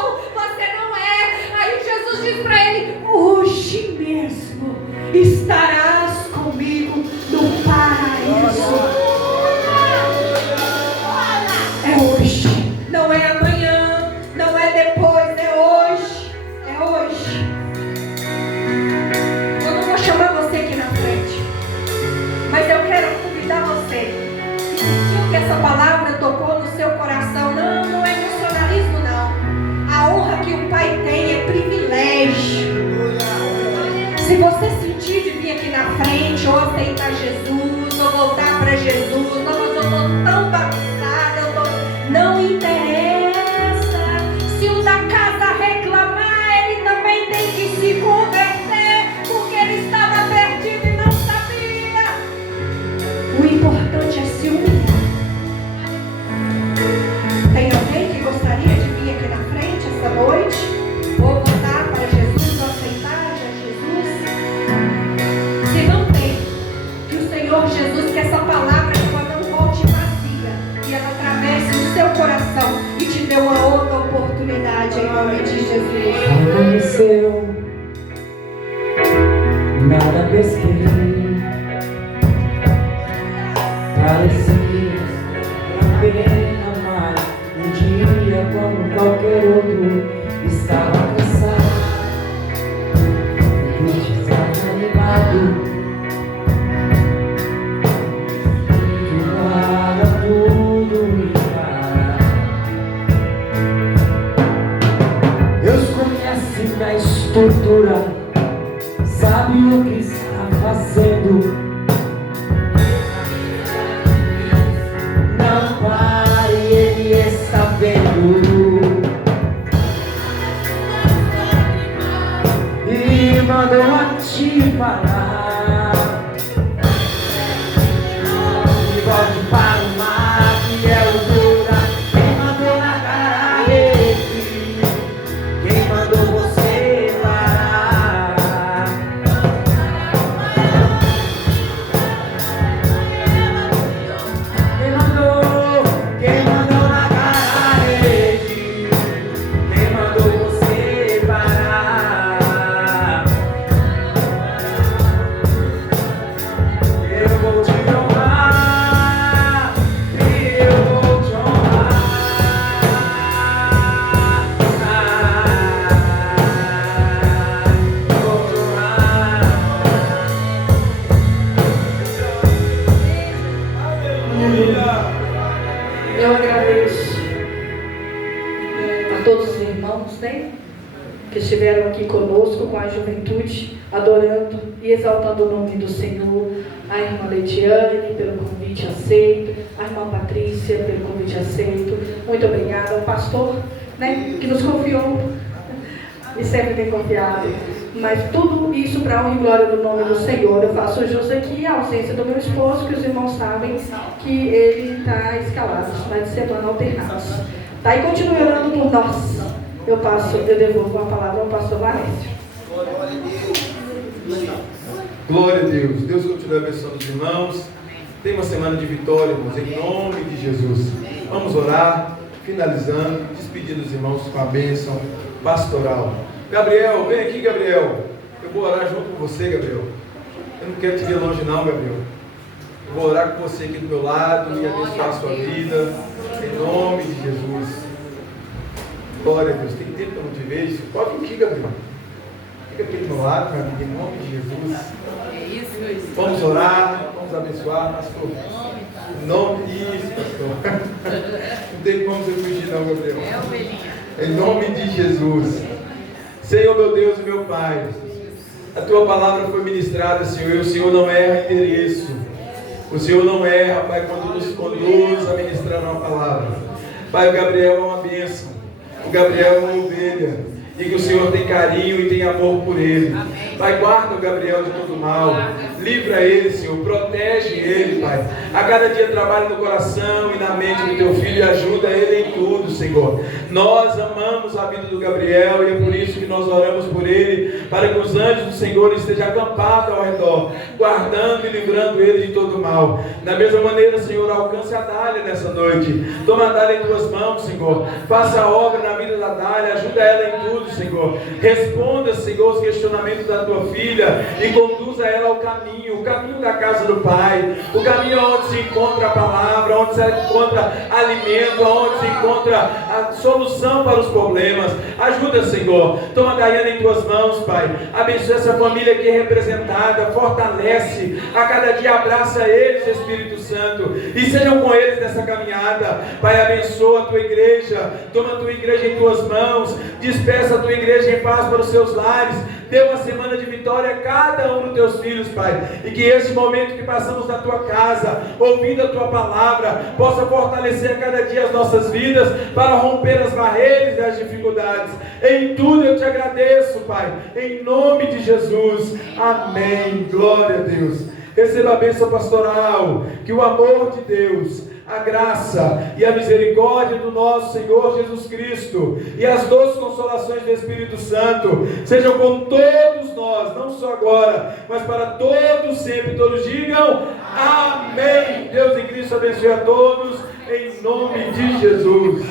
Jesus diz para ele: hoje mesmo estarás comigo no paraíso. É hoje, não é amanhã, não é depois, é hoje. É hoje. Eu não vou chamar você aqui na frente, mas eu quero convidar você. Se sentiu que essa palavra tocou no seu coração, não é emocionalismo, não. A honra que o pai tem é privilégio. Se você sentir de vir aqui na frente, ou aceitar Jesus, ou voltar para Jesus, não, mas eu estou tão bagunçada, não interessa. Se o da casa reclamar, ele também tem que se converter, porque ele estava perdido e não sabia. O importante é se humilhar. Tem alguém que gostaria de vir aqui na frente essa noite? Ou voltar para Jesus, ou aceitar Jesus? Se não tem, que o Senhor Jesus, que essa palavra ela não volte vazia, e ela atravesse o seu coração e te dê uma outra oportunidade em nome de Jesus. Aconteceu, nada pesquei, parecia apenas mais um dia como qualquer outro. Estava cansado, desanimado, filmava tudo e que estiveram aqui conosco, com a juventude, adorando e exaltando o nome do Senhor. A irmã Letiane, pelo convite aceito. A irmã Patrícia, pelo convite aceito. Muito obrigada. O pastor, né, que nos confiou e sempre tem confiado. Mas tudo isso para a honra e glória do nome do Senhor. Eu faço jus aqui à ausência do meu esposo, que os irmãos sabem que ele está escalado, finais de semana alternados. Tá? E continue orando por nós. Eu devolvo a palavra ao pastor Valécio. Glória a Deus. Deus continue abençoando os irmãos. Tem uma semana de vitória, irmãos, em nome de Jesus. Vamos orar, finalizando, despedindo os irmãos com a bênção pastoral. Gabriel, vem aqui, Gabriel. Eu vou orar junto com você, Gabriel. Eu não quero te ver longe não, Gabriel. Eu vou orar com você aqui do meu lado e abençoar a sua vida, em nome de Jesus. Glória a Deus. Tem tempo que eu não te vejo. Pode aqui, Gabriel. Fica aqui do meu lado, meu amigo, em nome de Jesus. Vamos orar, vamos abençoar, pastor. Em nome disso, pastor. Não tem como você fugir não, Gabriel. Em nome de Jesus. Senhor, meu Deus e meu Pai, a Tua palavra foi ministrada, Senhor, e o Senhor não erra endereço. O Senhor não erra, Pai, quando nos conduz a ministrar uma palavra. Pai, o Gabriel é uma bênção. O Gabriel é uma ovelha. E que o Senhor tem carinho e tem amor por ele. Pai, guarda o Gabriel de todo mal. Livra ele, Senhor. Protege ele, Pai. A cada dia trabalha no coração e na mente do teu filho e ajuda ele em tudo, Senhor. Nós amamos a vida do Gabriel e é por isso que nós oramos por ele, para que os anjos do Senhor estejam acampados ao redor, guardando e livrando ele de todo mal. Da mesma maneira, Senhor, alcance a Dália nessa noite. Toma a Dália em tuas mãos, Senhor. Faça a obra na vida da Dália. Ajuda ela em tudo, Senhor. Responda, Senhor, os questionamentos da tua filha e conduza ela ao caminho, o caminho da casa do Pai, o caminho onde se encontra a palavra, onde se encontra alimento, onde se encontra a solução para os problemas. Ajuda, Senhor. Toma a Daiane em tuas mãos, Pai. Abençoa essa família aqui representada, fortalece, a cada dia abraça eles, Espírito Santo, e sejam com eles nessa caminhada. Pai, abençoa a tua igreja, toma a tua igreja em tuas mãos, despeça a tua igreja em paz para os seus lares. Dê uma semana de vitória a cada um dos teus filhos, Pai. E que esse momento que passamos na tua casa, ouvindo a tua palavra, possa fortalecer a cada dia as nossas vidas, para romper as barreiras e as dificuldades. Em tudo eu te agradeço, Pai. Em nome de Jesus. Amém. Glória a Deus. Receba a bênção pastoral. Que o amor de Deus, a graça e a misericórdia do nosso Senhor Jesus Cristo e as doces consolações do Espírito Santo sejam com todos nós, não só agora, mas para todos sempre. Todos digam amém. Deus em Cristo abençoe a todos, em nome de Jesus.